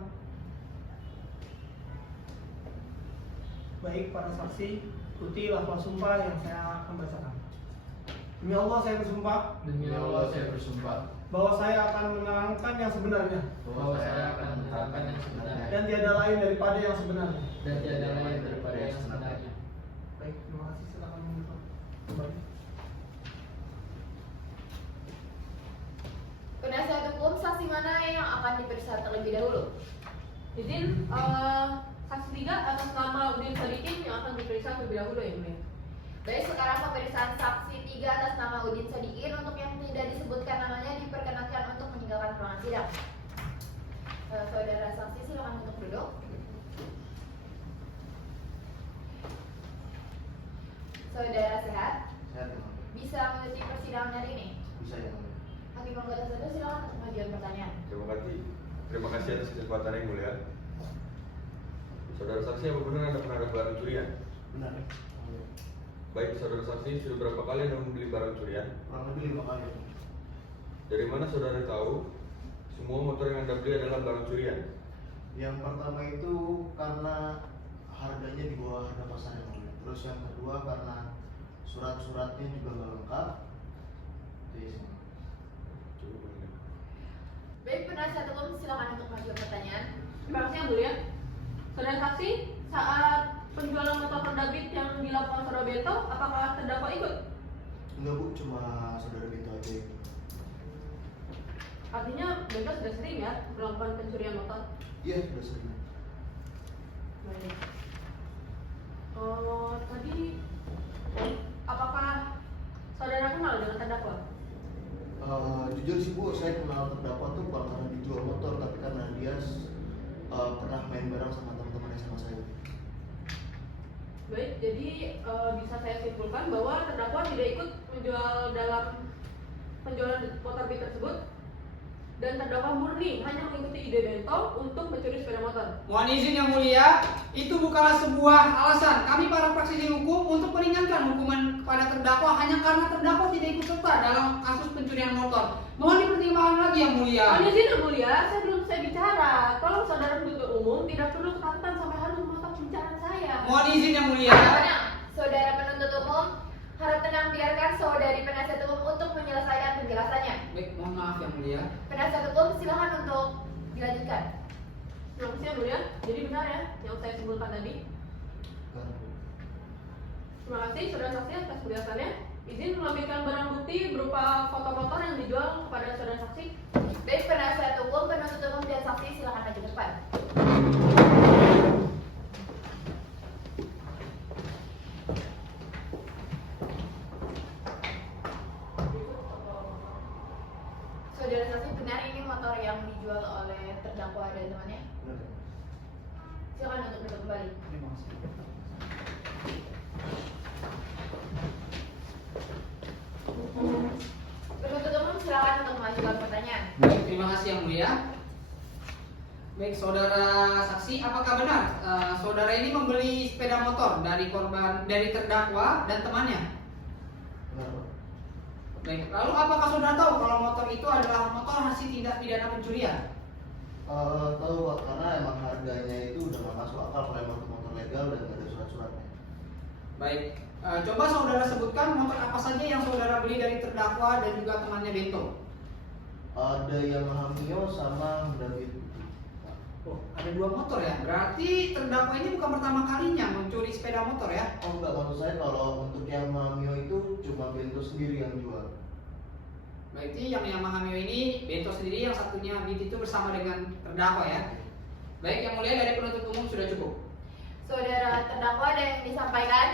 Baik, para saksi, ikuti lafaz sumpah yang saya akan bacakan. Demi Allah saya bersumpah Demi Allah saya bersumpah bahwa saya akan menerangkan yang sebenarnya bahwa saya akan menerangkan yang sebenarnya dan tiada lain daripada yang sebenarnya. dan tiada lain daripada yang sebenarnya. Baik, terima kasih. Silakan mendekat kembali. Penasihat hukum, saksi mana yang akan diperiksa terlebih dahulu? Izin saksi 3 atas nama Udin Sadikin yang akan diperiksa terlebih dahulu ya mulia. Baik, sekarang pemeriksaan saksi 3 atas nama Udin Sadikin. Untuk yang tidak disebutkan namanya diperkenankan untuk meninggalkan ruangan sidang. Saudara saksi silakan untuk duduk. Saudara sehat? Sehat yang mulia. Bisa mengikuti persidangan hari ini? Bisa yang mulia. Hakim anggota 1 silakan untuk mengajukan pertanyaan. Terima kasih atas kesempatan yang mulia. Saudara saksi, apa benar Anda pernah ada barang curian? Benar. Baik, saudara saksi, sudah berapa kali Anda membeli barang curian? Kurang lebih 5 kali. Dari mana saudara tahu semua motor yang Anda beli adalah barang curian? Yang pertama itu karena harganya di bawah harga pasar yang mulia. Terus yang kedua karena surat-suratnya juga nggak lengkap. Jadi, Baik, penasihat hukum silakan untuk mengajukan pertanyaan. Terima kasih yang mulia. Saudara saksi, saat penjualan motor Honda Beat yang dilakukan saudara Bento, apakah terdakwa ikut? enggak bu, cuma saudara Bento aja yang ikut. Artinya Bento sudah sering ya melakukan pencurian motor. Iya, sudah sering. Baik. Tadi apakah saudara kenal dengan terdakwa? Jujur sih bu, saya kenal terdakwa tuh bukan karena dijual motor, tapi karena dia pernah main bareng sama teman-temannya sama saya. Baik, jadi bisa saya simpulkan bahwa terdakwa tidak ikut menjual dalam penjualan motor Beat tersebut, dan terdakwa murni hanya mengikuti ide Bento untuk mencuri sepeda motor. Mohon izin yang mulia, itu bukanlah sebuah alasan kami para praktisi hukum untuk meringankan hukuman kepada terdakwa hanya karena terdakwa tidak ikut serta dalam kasus pencurian motor. Mohon dipertimbangkan lagi yang mulia. Mohon izin yang mulia, saya belum saya bicara. Tolong saudara penuntut umum tidak perlu ketakutan sampai harus memotong pembicaraan saya. Mohon izin yang mulia. Tenang, saudara penuntut umum, harap tenang, biarkan saudari penasihat hukum untuk menyelesaikan penjelasannya. Baik, mohon maaf yang mulia. Penasihat hukum silakan untuk dilanjutkan. Terima kasih yang mulia. Jadi benar ya yang saya simpulkan tadi. Kan, Bu. Terima kasih saudara saksi atas penjelasannya. Izin melampirkan barang bukti berupa foto motor yang dijual kepada saudara saksi. Baik, penasihat hukum, penuntut umum dan saksi silakan maju ke depan. Saudara saksi, benar ini motor yang dijual oleh terdakwa dan temannya? Benar. Silakan untuk duduk kembali. Terima kasih. Penuntut umum silakan untuk mengajukan pertanyaan. Baik, terima kasih yang mulia. Baik, saudara saksi, apakah benar saudara ini membeli sepeda motor dari terdakwa dan temannya? Benar, Pak. Baik, lalu apakah saudara tahu kalau motor itu adalah motor hasil tindak pidana pencurian? Tahu Pak, karena emang harganya itu udah nggak masuk akal kalau emang itu motor legal dan nggak ada surat-suratnya. Baik, coba saudara sebutkan motor apa saja yang saudara beli dari terdakwa dan juga temannya Bento. Ada Yamaha Mio sama Honda Beat. Pak. Oh, ada 2 motor ya? Berarti terdakwa ini bukan pertama kalinya mencuri sepeda motor ya? Oh enggak, maksud saya kalau untuk Yamaha Mio itu cuma Bento sendiri yang jual. Berarti yang Yamaha Mio ini Bento sendiri, yang satunya Binti itu bersama dengan terdakwa ya? Baik, yang mulia dari penuntut umum sudah cukup. Saudara terdakwa ada yang disampaikan?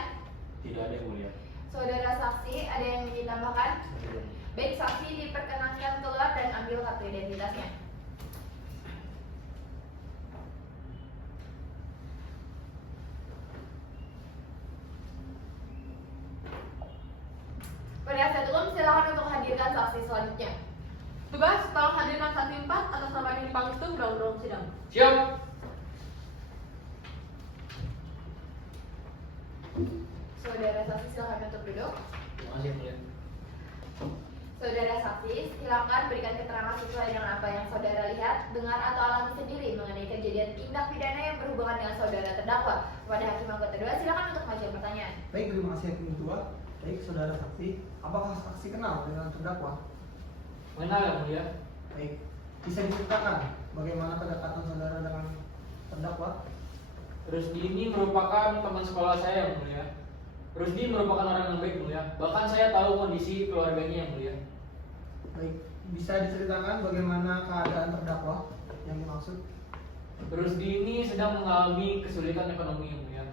Tidak ada yang mulia. Saudara saksi ada yang ditambahkan? Baik, saksi diperkenankan keluar dan ambil kartu identitasnya. Penasihat hukum silakan untuk hadirkan saksi selanjutnya. Tugas, tolong hadirkan saksi 4 atas nama Dini Pangestu berlangsung sidang. Siap. Saudara saksi silakan untuk duduk. Terima kasih yang mulia. Saudara saksi, silakan berikan keterangan sesuai dengan apa yang saudara lihat, dengar atau alami sendiri mengenai kejadian tindak pidana yang berhubungan dengan saudara terdakwa. Kepada hakim anggota 2, silakan untuk mengajukan pertanyaan. Baik, terima kasih Hakim Ketua. Baik, saudara saksi, apakah saksi kenal dengan terdakwa? Mengenal yang mulia. Baik, bisa diceritakan bagaimana kedekatan saudara dengan terdakwa? Rusdi ini merupakan teman sekolah saya yang mulia. Rusdi merupakan orang yang baik mulia. Bahkan saya tahu kondisi keluarganya yang mulia. Baik, bisa diceritakan bagaimana keadaan terdakwa yang dimaksud? Rusdi ini sedang mengalami kesulitan ekonomi yang mulia.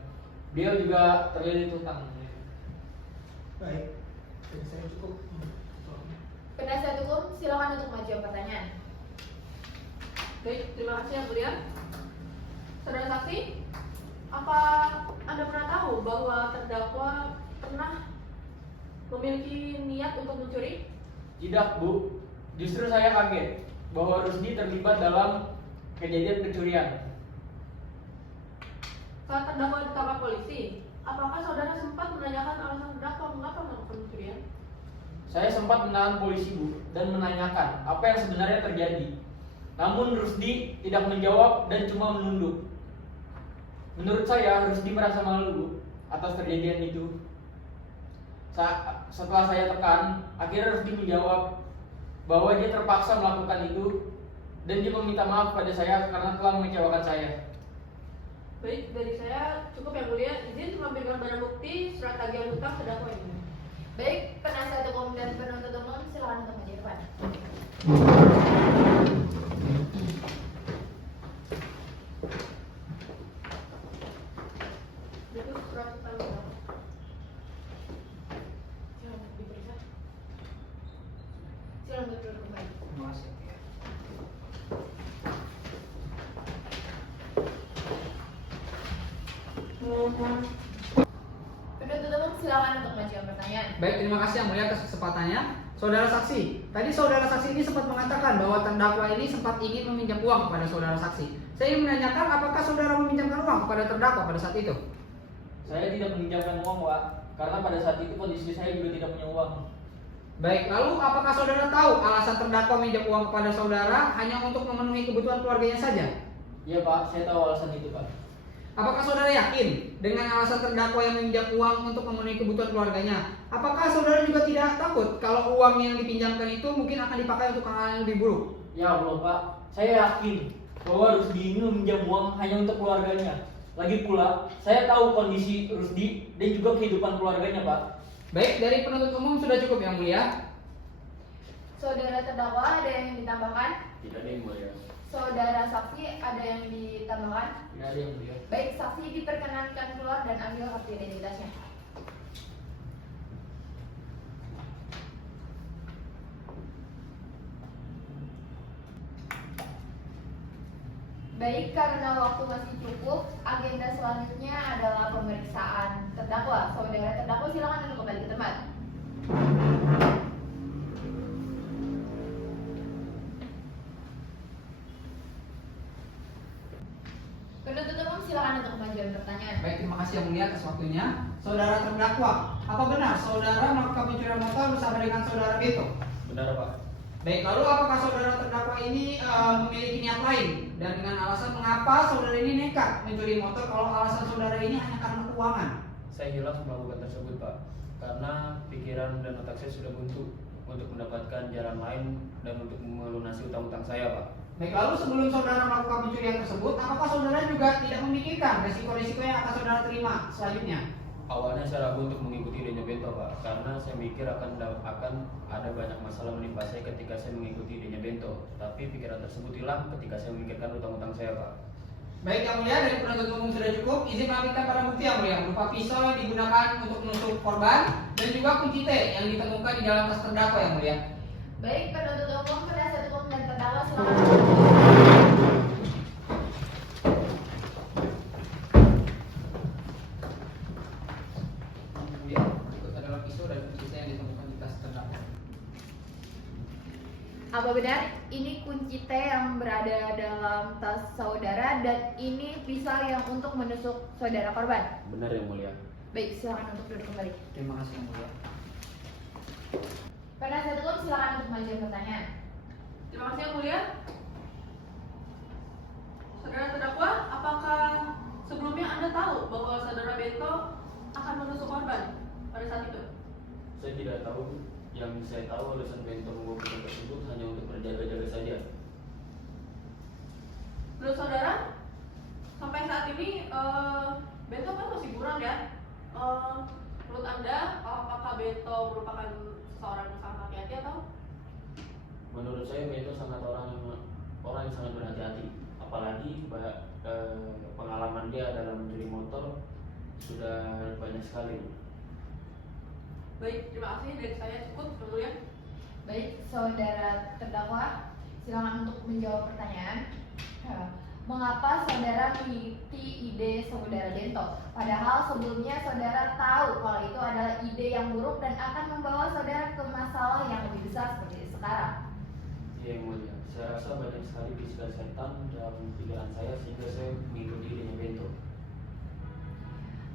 Beliau juga terlilit hutang yang mulia. Baik, jadi saya cukup. Penasihat hukum silakan untuk mengajukan pertanyaan. Baik, terima kasih yang mulia. Saudara saksi, apa Anda pernah tahu bahwa terdakwa pernah memiliki niat untuk mencuri? Tidak, Bu. Justru saya kaget bahwa Rusdi terlibat dalam kejadian pencurian. Saat terdakwa ditangkap polisi, apakah saudara sempat menanyakan alasan terdakwa mengapa melakukan pencurian? Saya sempat menahan polisi, Bu, dan menanyakan apa yang sebenarnya terjadi. Namun Rusdi tidak menjawab dan cuma menunduk. Menurut saya, Rusdi merasa malu, Bu, atas kejadian itu. Setelah saya tekan, akhirnya Rusdi menjawab bahwa dia terpaksa melakukan itu dan dia meminta maaf pada saya karena telah mengecewakan saya. Baik, dari saya cukup yang mulia. Izin melampirkan barang bukti surat tagihan hutang terdakwa ini. Baik, penasihat hukum dan penuntut umum silakan untuk maju depan. Berikut surat hutang terdakwa. Silakan untuk diperiksa. Silakan untuk duduk kembali. Terima kasih. Penuntut umum silakan untuk mengajukan pertanyaan. Baik, terima kasih yang mulia atas kesempatannya. Saudara saksi, tadi saudara saksi ini sempat mengatakan bahwa terdakwa ini sempat ingin meminjam uang kepada saudara saksi. Saya ingin menanyakan apakah saudara meminjamkan uang kepada terdakwa pada saat itu? Saya tidak meminjamkan uang, Pak, karena pada saat itu kondisi saya juga tidak punya uang. Baik, lalu apakah saudara tahu alasan terdakwa meminjam uang kepada saudara hanya untuk memenuhi kebutuhan keluarganya saja? Iya, Pak, saya tahu alasan itu, Pak. Apakah saudara yakin dengan alasan terdakwa yang meminjam uang untuk memenuhi kebutuhan keluarganya? Apakah saudara juga tidak takut kalau uang yang dipinjamkan itu mungkin akan dipakai untuk hal yang lebih buruk? Ya Allah, Pak, saya yakin bahwa Rusdi ini meminjam uang hanya untuk keluarganya. Lagi pula, saya tahu kondisi Rusdi dan juga kehidupan keluarganya, Pak. Baik, dari penuntut umum sudah cukup yang mulia. Saudara terdakwa ada yang ditambahkan? Tidak ada yang mulia. Saudara saksi ada yang ditambahkan? Tidak ada yang mulia. Baik, saksi diperkenankan keluar dan ambil kartu identitasnya. Baik, karena waktu masih cukup, agenda selanjutnya adalah pemeriksaan terdakwa. Saudara terdakwa silakan untuk kembali ke tempat. Penuntut umum silakan untuk mengajukan pertanyaan. Baik, terima kasih yang mulia atas waktunya. Saudara terdakwa, apa benar saudara melakukan pencurian motor bersama dengan saudara Beto? Benar, Pak. Baik, lalu apakah saudara terdakwa ini memiliki niat lain? Dan dengan alasan mengapa saudara ini nekat mencuri motor kalau alasan saudara ini hanya karena keuangan? Saya hilaf melakukan tersebut, Pak, karena pikiran dan otak saya sudah buntu untuk mendapatkan jalan lain dan untuk melunasi utang-utang saya, Pak. Baik, lalu sebelum saudara melakukan pencurian tersebut, apakah saudara juga tidak memikirkan resiko-resiko yang akan saudara terima selanjutnya? Awalnya saya ragu untuk mengikuti Denya Bento, Pak, karena saya mikir akan ada banyak masalah menimpa saya ketika saya mengikuti Denya Bento. Tapi pikiran tersebut hilang ketika saya memikirkan utang-utang saya, Pak. Baik, yang mulia, dari penuntut umum sudah cukup. Izin melanjutkan pada bukti yang mulia, berupa pisau yang digunakan untuk menusuk korban dan juga kunci T yang ditemukan di dalam tas terdakwa yang mulia. Baik, penuntut umum, penasihat hukum dan terdakwa silakan. Yang mulia, berikut adalah pisau dan kunci T yang ditemukan di tas terdakwa. Apa benar ini kunci T yang berada dalam tas saudara dan ini pisau yang untuk menusuk saudara korban? Benar yang mulia. Baik, silakan untuk duduk kembali. Terima kasih yang mulia. Penasihat hukum silakan untuk mengajukan pertanyaan. Terima kasih yang mulia. Saudara terdakwa, apakah sebelumnya Anda tahu bahwa saudara Bento akan menusuk korban pada saat itu? Saya tidak tahu. Yang saya tahu alasan Bento membawa pisau tersebut hanya untuk berjaga-jaga saja. Menurut saudara, sampai saat ini Bento kan masih buron ya. Menurut Anda, apakah Bento merupakan seseorang yang sangat hati-hati atau? Menurut saya Bento sangat orang yang sangat berhati-hati. Apalagi pengalaman dia dalam mencuri motor sudah banyak sekali. Baik, terima kasih dari saya cukup dulu ya. Baik, saudara terdakwa, silakan untuk menjawab pertanyaan. Mengapa saudara mengikuti ide saudara Bento? Padahal sebelumnya saudara tahu kalau itu adalah ide yang buruk dan akan membawa saudara ke masalah yang lebih besar seperti sekarang. Iya yang mulia. Saya rasa banyak sekali bisikan setan dalam pikiran saya sehingga saya mengikuti Denya Bento.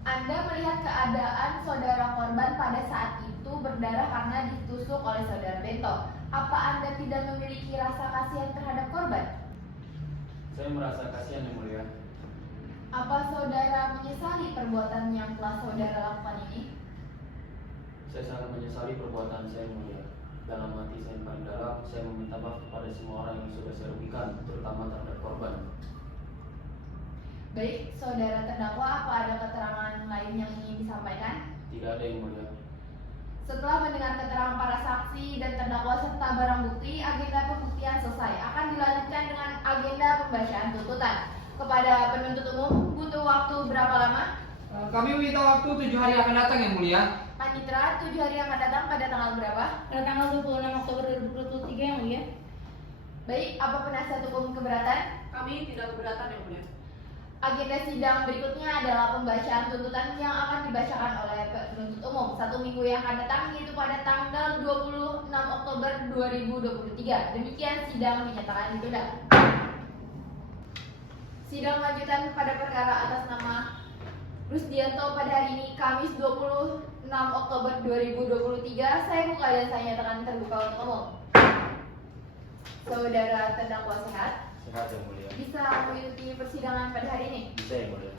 Anda melihat keadaan saudara korban pada saat itu berdarah karena ditusuk oleh saudara Bento. Apa Anda tidak memiliki rasa kasihan terhadap korban? Saya merasa kasihan yang mulia. Apa saudara menyesali perbuatan yang telah saudara lakukan ini? Saya sangat menyesali perbuatan saya yang mulia. Dalam hati saya yang paling dalam, saya meminta maaf kepada semua orang yang sudah saya rugikan, terutama terhadap korban. Baik, saudara terdakwa, apa ada keterangan lain yang ingin disampaikan? Tidak ada yang mulia. Setelah mendengar keterangan para saksi dan terdakwa serta barang bukti, agenda pembuktian selesai. Akan dilanjutkan dengan agenda pembacaan tuntutan. Kepada penuntut umum, butuh waktu berapa lama? Kami meminta waktu 7 hari akan datang yang mulia. Panitera, 7 hari yang akan datang pada tanggal berapa? Pada tanggal 26 Oktober 2023 yang mulia. Baik, apa penasihat hukum keberatan? Kami tidak keberatan yang mulia. Agenda sidang berikutnya adalah pembacaan tuntutan yang akan dibacakan oleh penuntut umum 1 minggu yang akan datang, yaitu pada tanggal 26 Oktober 2023. Demikian sidang dinyatakan ditunda. Sidang lanjutan pada perkara atas nama Rusdianto pada hari ini Kamis 26 Oktober 2023. Saya buka dan saya nyatakan terbuka untuk umum. Saudara terdakwa sehat? Sehat yang mulia. Bisa mengikuti persidangan pada hari ini? Bisa yang mulia.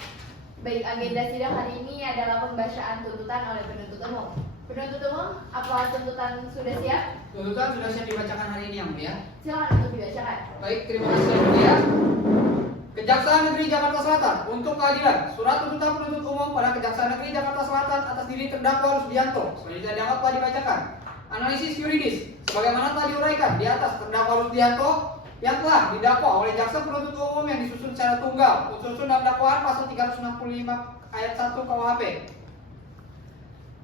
Baik, agenda sidang hari ini adalah pembacaan tuntutan oleh penuntut umum. Penuntut umum, apa tuntutan sudah siap? Tuntutan sudah siap dibacakan hari ini yang mulia. Silakan untuk dibacakan. Baik, terima kasih yang mulia. Kejaksaan Negeri Jakarta Selatan untuk keadilan. Surat tuntutan penuntut umum pada Kejaksaan Negeri Jakarta Selatan atas diri terdakwa Rusdianto selanjutnya dianggap telah dibacakan. Analisis yuridis sebagaimana telah diuraikan di atas, terdakwa Rusdianto yang telah didakwa oleh jaksa penuntut umum yang disusun secara tunggal unsur dalam dakwaan pasal 365 ayat 1 KUHP.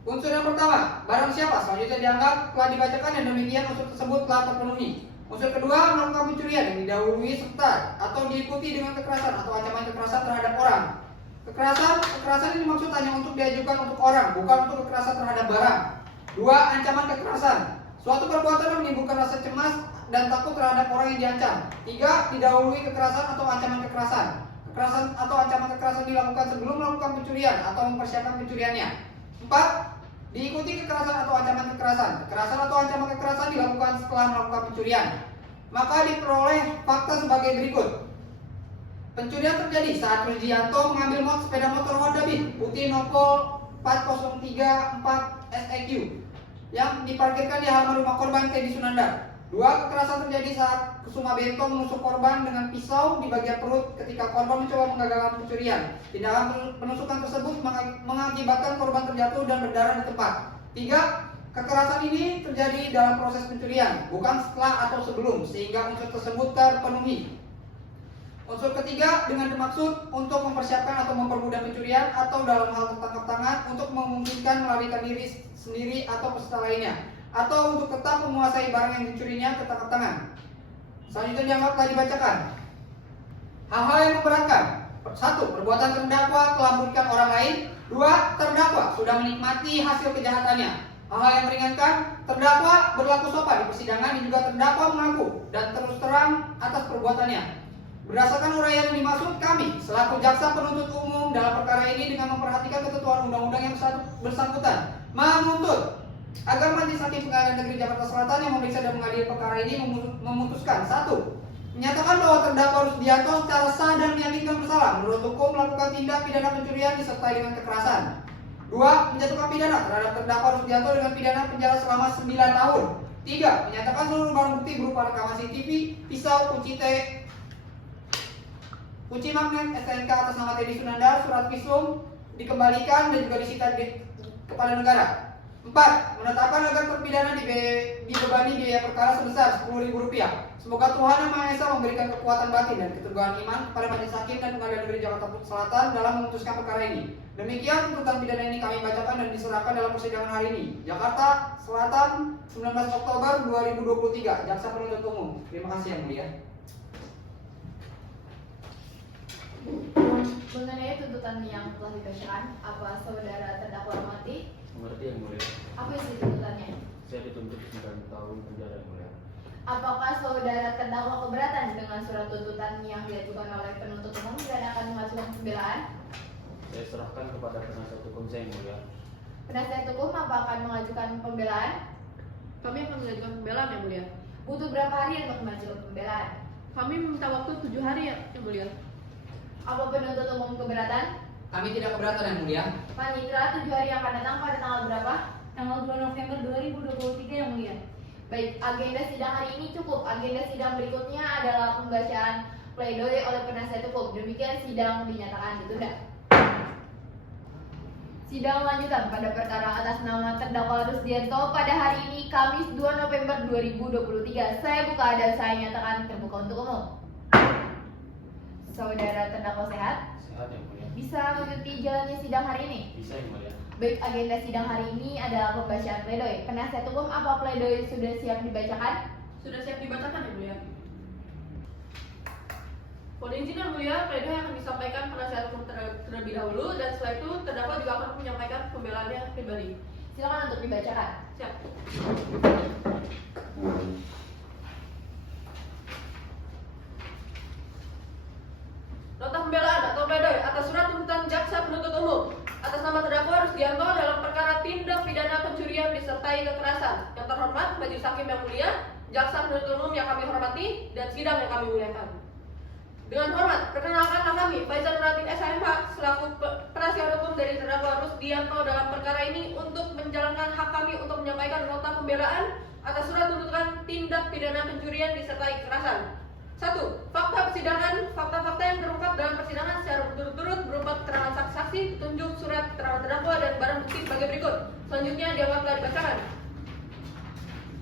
Unsur yang pertama, barang siapa, selanjutnya dianggap telah dibacakan dan demikian unsur tersebut telah terpenuhi. Unsur kedua, melakukan pencurian yang didahului serta atau diikuti dengan kekerasan atau ancaman kekerasan terhadap orang. Kekerasan ini dimaksud hanya untuk diajukan untuk orang, bukan untuk kekerasan terhadap barang. Dua, ancaman kekerasan. Suatu perbuatan yang menimbulkan rasa cemas dan takut terhadap orang yang diancam. Tiga, didahului kekerasan atau ancaman kekerasan. Kekerasan atau ancaman kekerasan dilakukan sebelum melakukan pencurian atau mempersiapkan pencuriannya. Empat, diikuti kekerasan atau ancaman kekerasan. Kekerasan atau ancaman kekerasan dilakukan setelah melakukan pencurian. Maka diperoleh fakta sebagai berikut. Pencurian terjadi saat Rusdianto mengambil sepeda motor Honda Beat putih nopol 4034 SEQ yang diparkirkan di halaman rumah korban Teddy Sunandar. Dua, kekerasan terjadi saat Kusuma Bento menusuk korban dengan pisau di bagian perut ketika korban mencoba menggagalkan pencurian. Tindakan penusukan tersebut mengakibatkan korban terjatuh dan berdarah di tempat. Tiga, kekerasan ini terjadi dalam proses pencurian, bukan setelah atau sebelum, sehingga unsur tersebut terpenuhi. Unsur ketiga, dengan bermaksud untuk mempersiapkan atau mempermudah pencurian atau dalam hal tertangkap tangan untuk memungkinkan melarikan diri sendiri atau peserta lainnya, atau untuk tetap menguasai barang yang dicurinya tertangkap tangan. Selanjutnya dianggap telah dibacakan. Hal-hal yang memberatkan. 1. Perbuatan terdakwa telah merugikan orang lain. 2. Terdakwa sudah menikmati hasil kejahatannya. Hal-hal yang meringankan. Terdakwa berlaku sopan di persidangan dan juga terdakwa mengaku dan terus terang atas perbuatannya. Berdasarkan uraian yang dimaksud, kami selaku jaksa penuntut umum dalam perkara ini dengan memperhatikan ketentuan undang-undang yang bersangkutan menuntut agar Majelis Hakim Pengadilan Negeri Jakarta Selatan yang memeriksa dan mengadili perkara ini memutuskan 1. Menyatakan bahwa terdakwa Rusdianto secara sah dan meyakinkan bersalah menurut hukum melakukan tindak pidana pencurian disertai dengan kekerasan. 2. Menjatuhkan pidana terhadap terdakwa Rusdianto dengan pidana penjara selama 9 tahun. 3. Menyatakan seluruh barang bukti berupa rekaman CCTV, pisau, kunci magnet, STNK atas nama Teddy Sunandar, surat visum dikembalikan dan juga disita kepada negara. 4. Menetapkan agar terpidana dibebani biaya perkara sebesar Rp10.000. Semoga Tuhan Yang Maha Esa memberikan kekuatan batin dan keteguhan iman kepada Majelis Hakim dan Pengadilan Negeri Jakarta Selatan dalam memutuskan perkara ini. Demikian tuntutan pidana ini kami bacakan dan diserahkan dalam persidangan hari ini. Jakarta Selatan, 19 Oktober 2023. Jaksa Penuntut Umum. Terima kasih Yang Mulia. Mengenai tuntutan yang telah dibacakan, apa saudara terdakwa hormati? Mengerti Yang Mulia. Apa isi tuntutannya? Saya dituntut 9 tahun penjara Yang Mulia. Apakah saudara terdakwa keberatan dengan surat tuntutan yang diajukan oleh penuntut umum dan akan mengajukan pembelaan? Saya serahkan kepada penasihat hukum saya Yang Mulia. Penasihat hukum apa akan mengajukan pembelaan? Kami akan mengajukan pembelaan Yang Mulia. Butuh berapa hari untuk mengajukan pembelaan? Kami meminta waktu 7 hari Yang Mulia. Apa penuntut umum keberatan? Kami tidak keberatan Yang Mulia. Panitra 7 hari yang akan datang pada tanggal berapa? Tanggal 2 November 2023 Yang Mulia. Baik, agenda sidang hari ini cukup. Agenda sidang berikutnya adalah pembacaan pledoi oleh penasihat hukum. Demikian sidang dinyatakan ditunda. Sidang lanjutan pada perkara atas nama terdakwa Rusdianto pada hari ini Kamis 2 November 2023. Saya buka dan saya nyatakan terbuka untuk umum. Saudara terdakwa sehat? Sehat Yang Mulia. Bisa mengikuti jalannya sidang hari ini? Bisa Yang Mulia. Baik, agenda sidang hari ini adalah pembacaan pledoi. Penasihat hukum, apa pledoi sudah siap dibacakan? Sudah siap dibacakan Yang Mulia. Mohon izin Yang Mulia, pledoi akan disampaikan penasihat hukum terlebih dahulu dan setelah itu terdakwa juga akan menyampaikan pembelaannya pribadi. Silakan untuk dibacakan. Siap. Nota pembelaan atau pledoi atas surat tuntutan jaksa penuntut umum atas nama terdakwa Rusdianto dalam perkara tindak pidana pencurian disertai kekerasan. Yang terhormat Majelis Hakim yang mulia, jaksa penuntut umum yang kami hormati dan sidang yang kami muliakan. Dengan hormat, perkenalkanlah kami Faizal Ratin SHMH selaku penasihat hukum dari terdakwa Rusdianto dalam perkara ini untuk menjalankan hak kami untuk menyampaikan nota pembelaan atas surat tuntutan tindak pidana pencurian disertai kekerasan. 1. Fakta persidangan. Fakta-fakta yang terungkap dalam persidangan secara berturut-turut berupa keterangan saksi-saksi, petunjuk, surat keterangan terdakwa, dan barang bukti sebagai berikut. Selanjutnya dianggap telah dibacakan.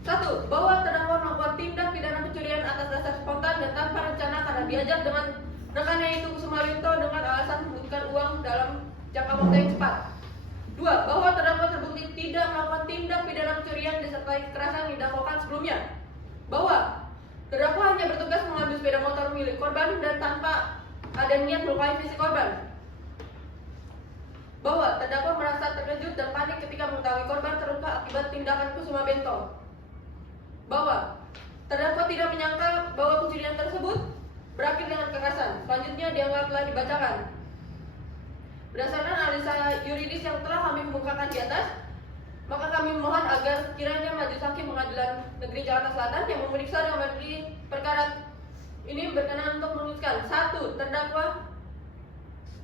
1. Bahwa terdakwa melakukan tindak pidana pencurian atas dasar spontan dan tanpa rencana karena diajak dengan rekannya yaitu Kusuma Bento dengan alasan membutuhkan uang dalam jangka waktu yang cepat. 2. Bahwa terdakwa terbukti tidak melakukan tindak pidana pencurian disertai kekerasan yang didakwakan sebelumnya. Bahwa terdakwa hanya bertugas mengambil sepeda motor milik korban dan tanpa ada niat melukai fisik korban. Bahwa terdakwa merasa terkejut dan panik ketika mengetahui korban terluka akibat tindakan Kusuma Bento. Bahwa terdakwa tidak menyangka bahwa pencurian tersebut berakhir dengan kekerasan. Selanjutnya dianggap telah dibacakan. Berdasarkan analisa yuridis yang telah kami kemukakan di atas, maka kami mohon agar kiranya Majelis Hakim Pengadilan Negeri Jakarta Selatan yang memeriksa dan mengadili perkara ini berkenan untuk memutuskan 1. Terdakwa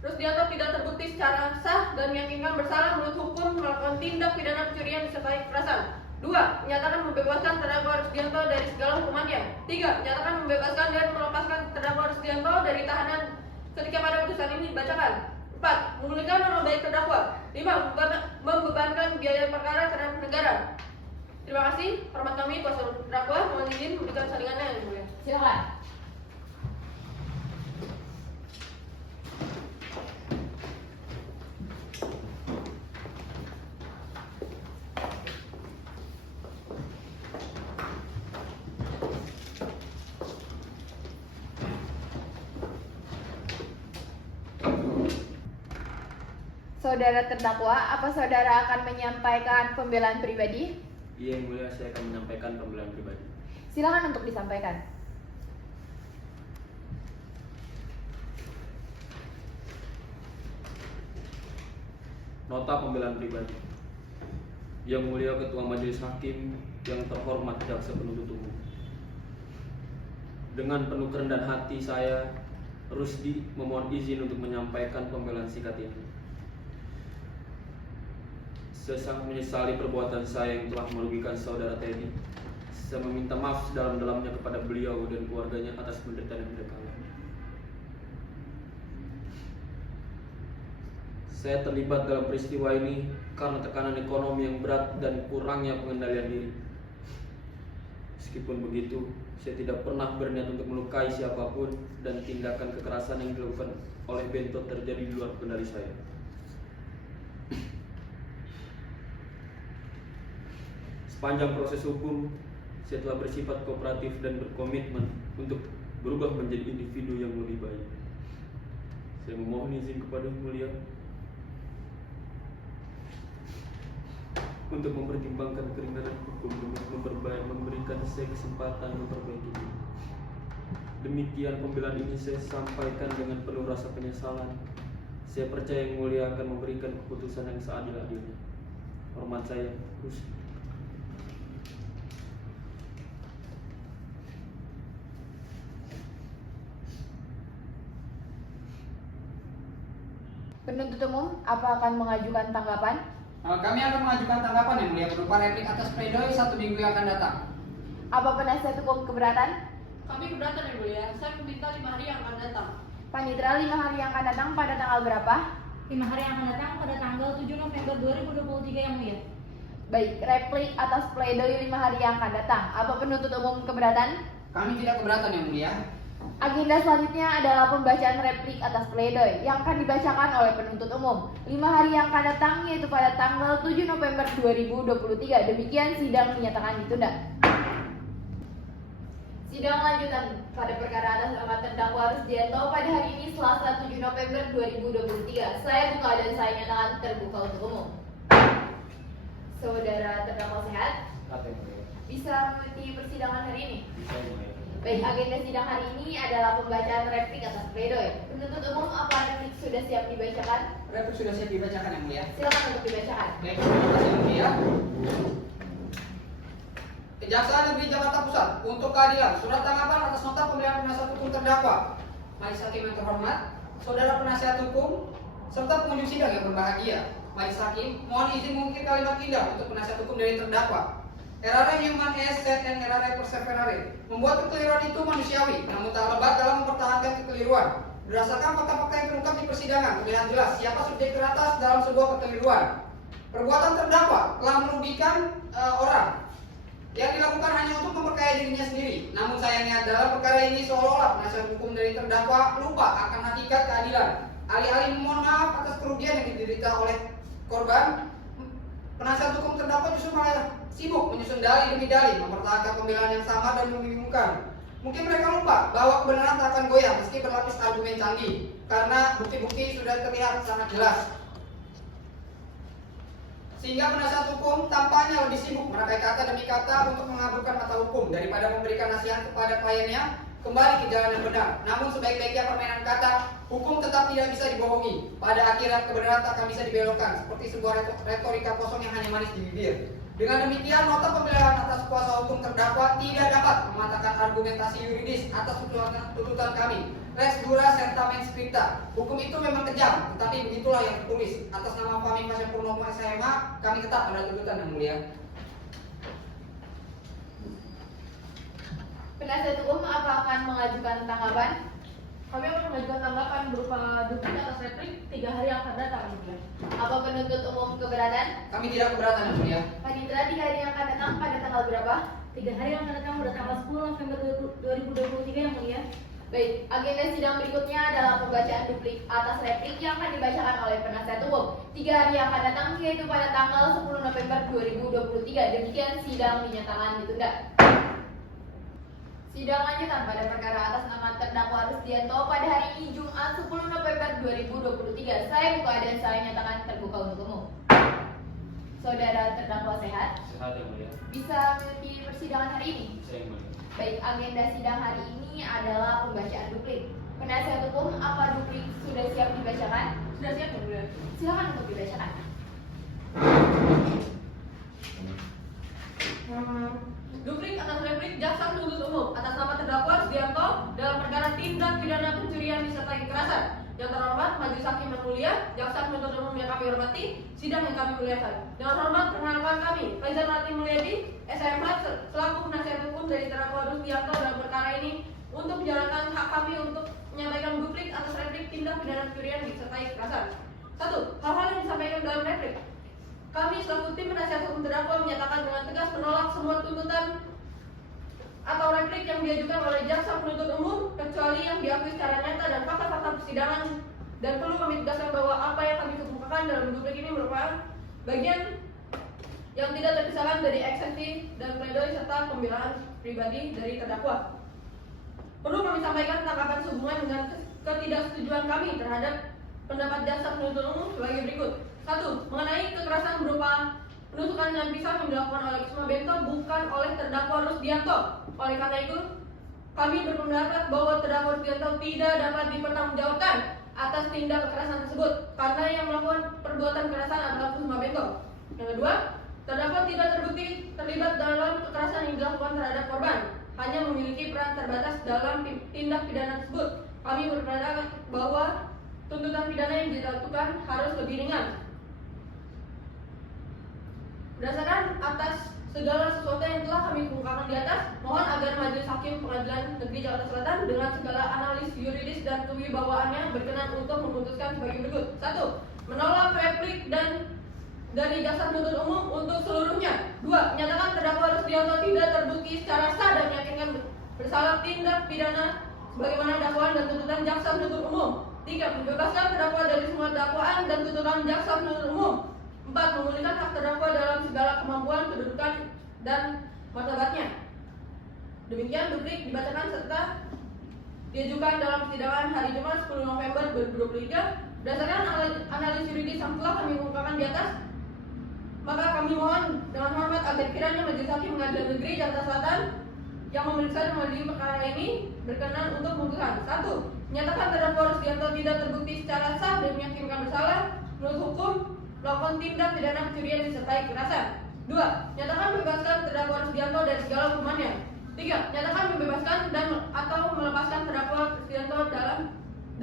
Rusdianto tidak terbukti secara sah dan meyakinkan bersalah menurut hukum melakukan tindak pidana pencurian disertai kekerasan. 2. Menyatakan membebaskan terdakwa Rusdianto dari segala hukumannya. 3. Menyatakan membebaskan dan melepaskan terdakwa Rusdianto dari tahanan ketika pada putusan ini dibacakan. 4. Memulihkan nama baik terdakwa. 5. Membebankan biaya perkara terhadap negara. Terima kasih. Hormat kami kuasa terdakwa, mohon izin memberikan salingannya yang mulia. Silakan. Saudara terdakwa, apa saudara akan menyampaikan pembelaan pribadi? Iya yang mulia, saya akan menyampaikan pembelaan pribadi. Silakan untuk disampaikan. Nota pembelaan pribadi. Yang mulia Ketua Majelis Hakim yang terhormat Jaksa Penuntut Umum. Dengan penuh kerendahan hati saya, Rusdi, memohon izin untuk menyampaikan pembelaan singkat ini. Saya sangat menyesali perbuatan saya yang telah merugikan saudara Teddy. Saya meminta maaf sedalam-dalamnya kepada beliau dan keluarganya atas penderitaan yang mereka alami. Saya terlibat dalam peristiwa ini karena tekanan ekonomi yang berat dan kurangnya pengendalian diri. Meskipun begitu, saya tidak pernah berniat untuk melukai siapapun dan tindakan kekerasan yang dilakukan oleh Bento terjadi di luar kendali saya. Sepanjang proses hukum, saya telah bersifat kooperatif dan berkomitmen untuk berubah menjadi individu yang lebih baik. Saya memohon izin kepada Yang Mulia untuk mempertimbangkan keringanan hukum dan memberikan saya kesempatan memperbaiki diri. Demikian pembelaan ini saya sampaikan dengan penuh rasa penyesalan. Saya percaya Yang Mulia akan memberikan keputusan yang seadil-adilnya. Hormat saya, Rusdi. Penuntut umum, apa akan mengajukan tanggapan? Kami akan mengajukan tanggapan yang mulia berupa replik atas pledoi 1 minggu yang akan datang. Apa penasihat hukum keberatan? Kami keberatan yang mulia. Saya meminta 5 hari yang akan datang. Panitera 5 hari yang akan datang pada tanggal berapa? 5 hari yang akan datang pada tanggal 7 November 2023 yang mulia. Baik, replik atas pledoi 5 hari yang akan datang. Apa penuntut umum keberatan? Kami tidak keberatan yang mulia. Agenda selanjutnya adalah pembacaan replik atas pledoi yang akan dibacakan oleh penuntut umum 5 hari yang akan datang, yaitu pada tanggal 7 November 2023. Demikian sidang dinyatakan ditunda. Sidang lanjutan pada perkara atas nama terdakwa Rusdianto pada hari ini Selasa 7 November 2023. Saya buka dan saya nyatakan terbuka untuk umum. Saudara terdakwa sehat? Bisa mengikuti persidangan hari ini? Bisa, Yang Mulia. Baik, agenda sidang hari ini adalah pembacaan replik atas pledoi. Penuntut umum, apa replik sudah siap dibacakan? Replik sudah siap dibacakan yang mulia. Silakan untuk dibacakan. Baik, terima kasih yang mulia. Kejaksaan Negeri Jakarta Pusat untuk keadilan, surat tanggapan atas nota pemberian penasihat hukum terdakwa. Majelis Hakim yang terhormat, saudara penasihat hukum, serta pengunjung sidang yang berbahagia. Majelis Hakim, mohon izin mengukir kalimat indah untuk penasihat hukum dari terdakwa. Errare human est et errare perseverare. Membuat kekeliruan itu manusiawi, namun tak lebat dalam mempertahankan kekeliruan. Berdasarkan fakta-fakta yang terungkap di persidangan, terlihat jelas siapa subjek teratas dalam sebuah kekeliruan. Perbuatan terdakwa telah merugikan orang yang dilakukan hanya untuk memperkaya dirinya sendiri. Namun sayangnya dalam perkara ini seolah-olah penasihat hukum dari terdakwa lupa akan hakikat keadilan. Alih-alih memohon maaf atas kerugian yang diderita oleh korban, penasihat hukum terdakwa justru malah sibuk menyusun dalih demi dalih, mempertahankan pembelaan yang sama dan membingungkan. Mungkin mereka lupa bahwa kebenaran tak akan goyah meski berlapis argumen canggih, karena bukti-bukti sudah terlihat sangat jelas. Sehingga penasihat hukum tampaknya lebih sibuk merangkai kata demi kata untuk mengabulkan mata hukum daripada memberikan nasihat kepada kliennya kembali ke jalan yang benar. Namun sebaik-baiknya permainan kata, hukum tetap tidak bisa dibohongi. Pada akhirnya kebenaran tak akan bisa dibelokkan seperti sebuah retorika kosong yang hanya manis di bibir. Dengan demikian, nota pembelaan atas kuasa hukum terdakwa tidak dapat mematahkan argumentasi yuridis atas tuntutan kami. Res dura serta mens scripta. Hukum itu memang kejam, tetapi begitulah yang tertulis. Atas nama Fahmi Fasya Purnomo SMA, kami tetap pada tuntutan yang mulia. Penasihat hukum apa akan mengajukan tanggapan? Kami akan mengajukan tanggapan berupa duplik atas replik 3 hari yang akan datang. Yang mulia. Apa penuntut umum keberatan? Kami tidak keberatan yang mulia. Panitra 3 hari yang akan datang pada tanggal berapa? 3 hari yang akan datang pada tanggal 10 November 2023 yang mulia. Baik, agenda sidang berikutnya adalah pembacaan duplik atas replik yang akan dibacakan oleh penasihat hukum 3 hari yang akan datang, yaitu pada tanggal 10 November 2023. Demikian sidang dinyatakan ditunda. Sidang lanjutan pada perkara atas nama terdakwa Rusdianto pada hari ini Jumat 10 November 2023. Saya buka dan saya nyatakan terbuka untuk umum. Saudara terdakwa sehat? Sehat yang mulia. Bisa mengikuti persidangan hari ini? Bisa yang mulia. Baik, agenda sidang hari ini adalah pembacaan duplik. Penasihat hukum, apa duplik sudah siap dibacakan? Sudah siap yang mulia. Silakan untuk dibacakan. Duplik atas replik jaksa penuntut umum atas nama terdakwa Rusdianto dalam perkara tindak pidana pencurian disertai kekerasan. Yang terhormat Majelis Hakim yang mulia, jaksa penuntut umum yang kami hormati, sidang yang kami muliakan. Dengan hormat perkenalkan kami Faizal Mati Mulyadi, SMH selaku penasihat hukum dari terdakwa Rusdianto dalam perkara ini untuk menjalankan hak kami untuk menyampaikan duplik atas replik tindak pidana pencurian disertai kekerasan. 1. Hal-hal yang disampaikan dalam replik. Kami selaku tim penasihat hukum terdakwa menyatakan dengan tegas menolak semua tuntutan atau replik yang diajukan oleh jaksa penuntut umum kecuali yang diakui secara nyata dan fakta-fakta persidangan, dan perlu kami tegaskan bahwa apa yang kami kemukakan dalam duplik ini merupakan bagian yang tidak terpisahkan dari eksepsi dan pledoi serta pembelaan pribadi dari terdakwa. Perlu kami sampaikan tanggapan sehubungan dengan ketidaksetujuan kami terhadap pendapat jaksa penuntut umum sebagai berikut. 1. Mengenai kekerasan berupa penusukan dengan pisau yang dilakukan oleh Kusuma Bento bukan oleh terdakwa Rusdianto. Oleh karena itu, kami berpendapat bahwa terdakwa Rusdianto tidak dapat dipertanggungjawabkan atas tindak kekerasan tersebut karena yang melakukan perbuatan kekerasan adalah Kusuma Bento. Yang kedua, terdakwa tidak terbukti terlibat dalam kekerasan yang dilakukan terhadap korban, hanya memiliki peran terbatas dalam tindak pidana tersebut. Kami berpendapat bahwa tuntutan pidana yang dilakukan harus lebih ringan. Berdasarkan atas segala sesuatu yang telah kami kemukakan di atas, mohon agar Majelis Hakim Pengadilan Negeri Jakarta Selatan dengan segala analis yuridis dan kewibawaannya berkenan untuk memutuskan sebagai berikut. 1. Menolak replik dan dari jaksa penuntut umum untuk seluruhnya. 2. Menyatakan terdakwa Rusdianto tidak terbukti secara sah dan meyakinkan bersalah tindak pidana sebagaimana dakwaan dan tuntutan jaksa penuntut umum. 3. Membebaskan terdakwa dari semua dakwaan dan tuntutan jaksa penuntut umum. 4. Memulihkan hak terdakwa dalam segala kemampuan, kedudukan, dan martabatnya. Demikian duplik dibacakan serta diajukan dalam persidangan hari Jumat 10 November 2023. Berdasarkan analis yuridis yang telah kami kemukakan di atas, maka kami mohon dengan hormat agar kiranya Majelis Hakim Pengadilan Negeri Jakarta Selatan yang memeriksa dan mengadili perkara ini berkenan untuk memutuskan. 1. Menyatakan terdakwa Rusdianto tidak terbukti secara sah dan meyakinkan bersalah menurut hukum melakukan tindak pidana pencurian disertai kekerasan. 2. Menyatakan membebaskan terdakwa Rusdianto dari segala hukumannya. 3. Menyatakan membebaskan dan atau melepaskan terdakwa Rusdianto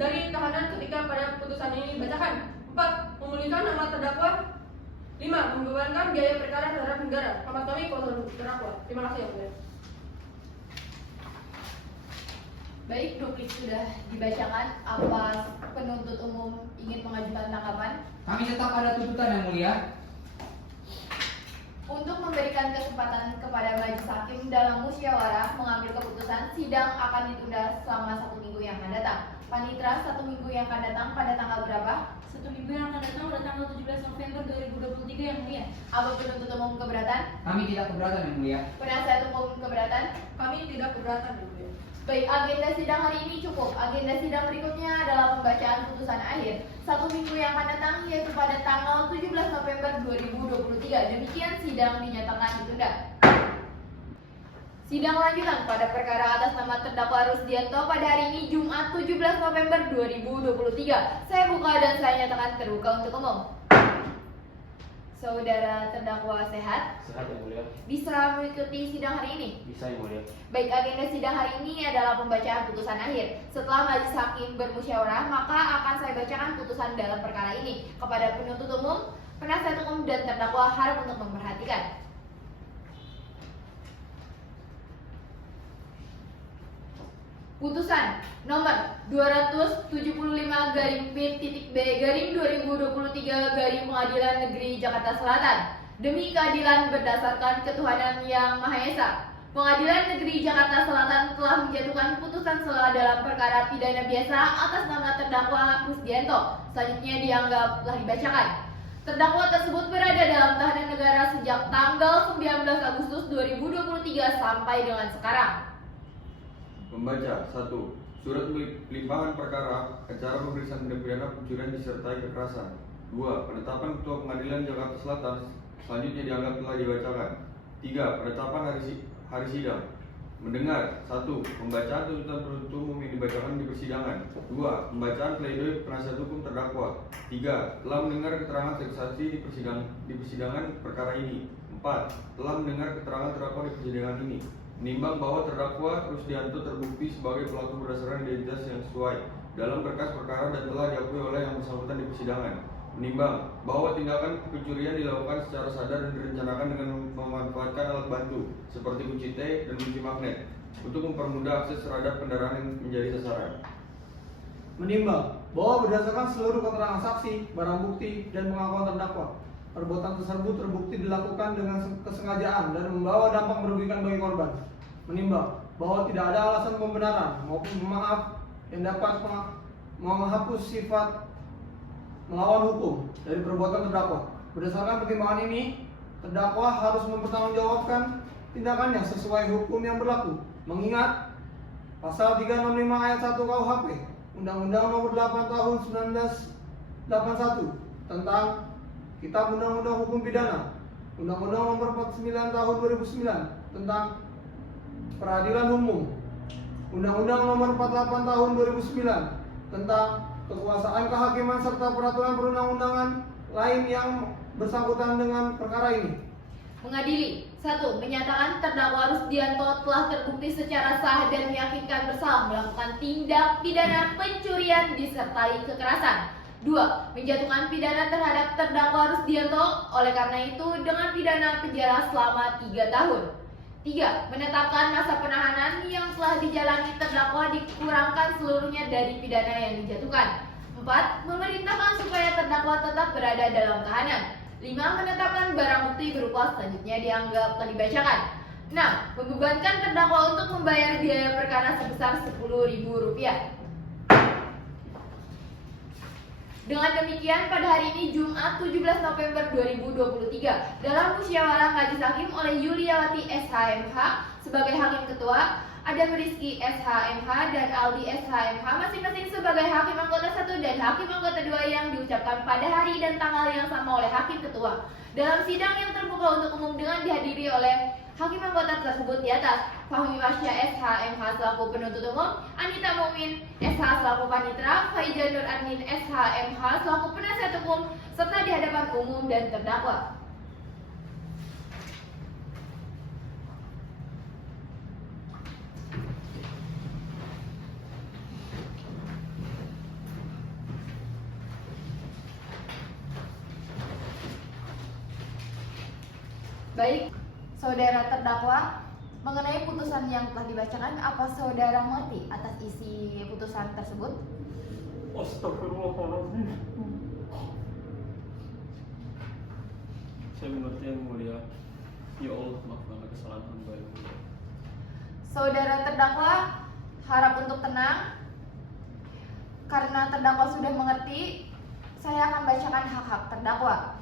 dari tahanan ketika pada putusan ini dibacakan. 4. Memulihkan nama terdakwa. 5. Membebankan biaya perkara terhadap negara. Selamat kami kuasa terdakwa. Terima kasih yang mulia. Baik, duplik sudah dibacakan. Apa penuntut umum ingin mengajukan tanggapan? Kami tetap pada tuntutan yang mulia. Untuk memberikan kesempatan kepada majelis hakim dalam musyawarah mengambil keputusan, sidang akan ditunda selama 1 minggu yang akan datang. Panitra, 1 minggu yang akan datang pada tanggal berapa? 1 minggu yang akan datang pada tanggal 17 November 2023 yang mulia. Apa penuntut umum keberatan? Kami tidak keberatan yang mulia. Penasihat hukum keberatan? Kami tidak keberatan yang mulia. Baik, agenda sidang hari ini cukup. Agenda sidang berikutnya adalah pembacaan putusan akhir 1 minggu yang akan datang, yaitu pada tanggal 17 November 2023. Demikian sidang dinyatakan ditunda. Sidang lanjutan pada perkara atas nama terdakwa Rusdianto pada hari ini Jumat 17 November 2023. Saya buka dan saya nyatakan terbuka untuk umum. Saudara terdakwa sehat? Sehat yang mulia. Bisa mengikuti sidang hari ini? Bisa yang mulia. Baik, agenda sidang hari ini adalah pembacaan putusan akhir. Setelah majelis hakim bermusyawarah, maka akan saya bacakan putusan dalam perkara ini. Kepada penuntut umum, penasihat hukum dan terdakwa harap untuk memperhatikan. Putusan nomor 275-P.B/2023 Pengadilan Negeri Jakarta Selatan. Demi keadilan berdasarkan ketuhanan yang Maha Esa, Pengadilan Negeri Jakarta Selatan telah menjatuhkan putusan sela dalam perkara pidana biasa atas nama terdakwa Rusdianto. Selanjutnya dianggap telah dibacakan. Terdakwa tersebut berada dalam tahanan negara sejak tanggal 19 Agustus 2023 sampai dengan sekarang. Membaca 1. Surat limpahan perkara acara pemeriksaan tindak pidana pencurian disertai kekerasan. 2. Penetapan Ketua Pengadilan Jakarta Selatan selanjutnya dianggap telah dibacakan. 3. Penetapan hari sidang. Mendengar 1. Pembacaan tuntutan penuntut umum yang dibacakan di persidangan. 2. Pembacaan pledoi penasihat hukum terdakwa. 3. Telah mendengar keterangan saksi di persidangan perkara ini. 4. Telah mendengar keterangan terdakwa di persidangan ini. Menimbang bahwa terdakwa Rusdianto terbukti sebagai pelaku berdasarkan identitas yang sesuai dalam berkas perkara dan telah diakui oleh yang bersangkutan di persidangan. Menimbang bahwa tindakan pencurian dilakukan secara sadar dan direncanakan dengan memanfaatkan alat bantu seperti kunci T dan kunci magnet untuk mempermudah akses terhadap kendaraan yang menjadi sasaran. Menimbang bahwa berdasarkan seluruh keterangan saksi, barang bukti, dan pengakuan terdakwa, perbuatan tersebut terbukti dilakukan dengan kesengajaan dan membawa dampak merugikan bagi korban. Menimbang bahwa tidak ada alasan pembenaran maupun pemaaf yang dapat menghapus sifat melawan hukum dari perbuatan terdakwa. Berdasarkan pertimbangan ini, terdakwa harus mempertanggungjawabkan tindakannya sesuai hukum yang berlaku. Mengingat pasal 365 ayat 1 KUHP, Undang-Undang Nomor 8 Tahun 1981 tentang Kitab Undang-Undang Hukum Pidana, Undang-Undang Nomor 49 Tahun 2009 tentang Peradilan Umum, Undang-Undang Nomor 48 Tahun 2009 tentang kekuasaan kehakiman serta peraturan perundang-undangan lain yang bersangkutan dengan perkara ini. Mengadili 1. Menyatakan terdakwa Rusdianto telah terbukti secara sah dan meyakinkan bersalah melakukan tindak pidana pencurian disertai kekerasan. 2. Menjatuhkan pidana terhadap terdakwa Rusdianto oleh karena itu dengan pidana penjara selama 3 tahun. 3. Menetapkan masa penahanan yang telah dijalani terdakwa dikurangkan seluruhnya dari pidana yang dijatuhkan. 4. Memerintahkan supaya terdakwa tetap berada dalam tahanan. 5. Menetapkan barang bukti berupa selanjutnya dianggap telah dibacakan. 6. Membebankan terdakwa untuk membayar biaya perkara sebesar Rp10.000. Dengan demikian, pada hari ini Jumat 17 November 2023, dalam musyawarah majelis hakim oleh Yuliawati SHMH sebagai hakim ketua, Adam Rizky SHMH dan Aldi SHMH masing-masing sebagai hakim anggota 1 dan hakim anggota 2 yang diucapkan pada hari dan tanggal yang sama oleh hakim ketua. Dalam sidang yang terbuka untuk umum dengan dihadiri oleh hakim anggota tersebut di atas, Fahmi Masya SHMH selaku penuntut umum, Anita Mumin SH selaku panitera, Faizal Nur Admin SHMH selaku penasihat hukum, serta di hadapan umum dan terdakwa. Baik, saudara terdakwa, mengenai putusan yang telah dibacakan, apa saudara mengerti atas isi putusan tersebut? Astagfirullahaladzim. Saya mengerti yang mulia. Ya Allah, maafkanlah kesalahan hamba yang mulia. Saudara terdakwa harap untuk tenang. Karena terdakwa sudah mengerti, saya akan bacakan hak-hak terdakwa.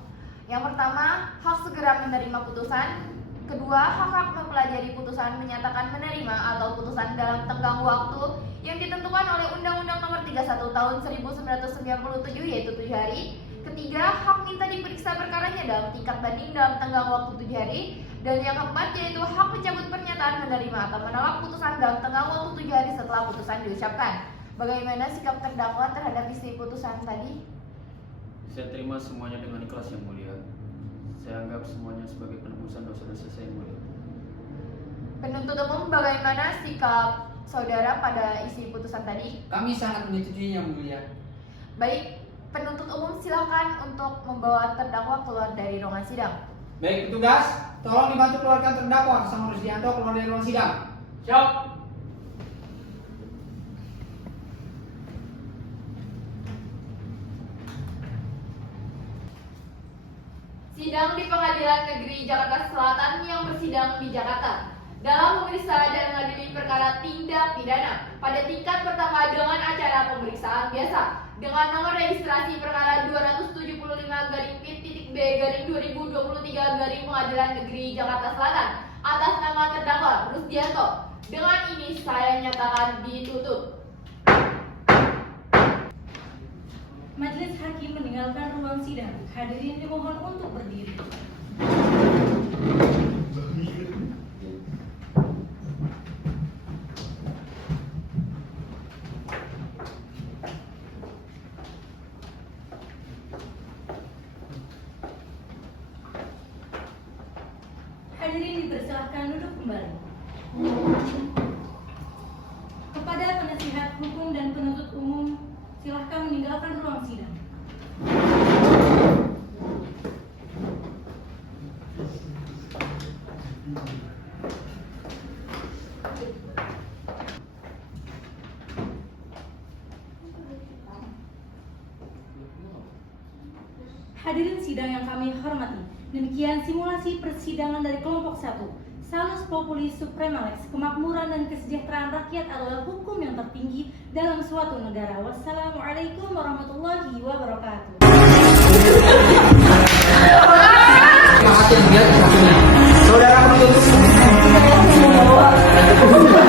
Yang pertama, hak segera menerima putusan. Kedua, hak mempelajari putusan, menyatakan menerima atau putusan dalam tenggang waktu yang ditentukan oleh Undang-Undang Nomor 31 Tahun 1997 yaitu 7 hari. Ketiga, hak minta diperiksa perkaranya dalam tingkat banding dalam tenggang waktu 7 hari. Dan yang keempat yaitu hak mencabut pernyataan menerima atau menolak putusan dalam tenggang waktu 7 hari setelah putusan diucapkan. Bagaimana sikap terdakwa terhadap isi putusan tadi? Saya terima semuanya dengan ikhlas yang mulia. Saya anggap semuanya sebagai penebusan dosa-dosa saya yang mulia. Penuntut umum, bagaimana sikap saudara pada isi putusan tadi? Kami sangat menyetujuinya, mulia. Baik, penuntut umum silakan untuk membawa terdakwa keluar dari ruangan sidang. Baik, petugas, tolong dibantu keluarkan terdakwa Sang Rusdianto keluar dari ruang sidang. Siap. Sidang di Pengadilan Negeri Jakarta Selatan yang bersidang di Jakarta dalam memeriksa dan mengadili perkara tindak pidana pada tingkat pertama dengan acara pemeriksaan biasa dengan nomor registrasi perkara 275-P.B-2023 Pengadilan Negeri Jakarta Selatan atas nama terdakwa Rusdianto. Dengan ini saya nyatakan ditutup. Majelis Hakim meninggalkan ruang sidang. Hadirin dimohon untuk berdiri. Hadirin dipersilahkan duduk kembali. Kepada penasihat hukum dan penuntut umum, silahkan meninggalkan ruang sidang. Hadirin sidang yang kami hormati, demikian simulasi persidangan dari kelompok 1. Salus Populi Suprema Lex, kemakmuran dan kesejahteraan rakyat adalah hukum yang tertinggi dalam suatu negara. Wassalamualaikum warahmatullahi wabarakatuh. Terima kasih yang dia satunya. Saudara penuntut umum.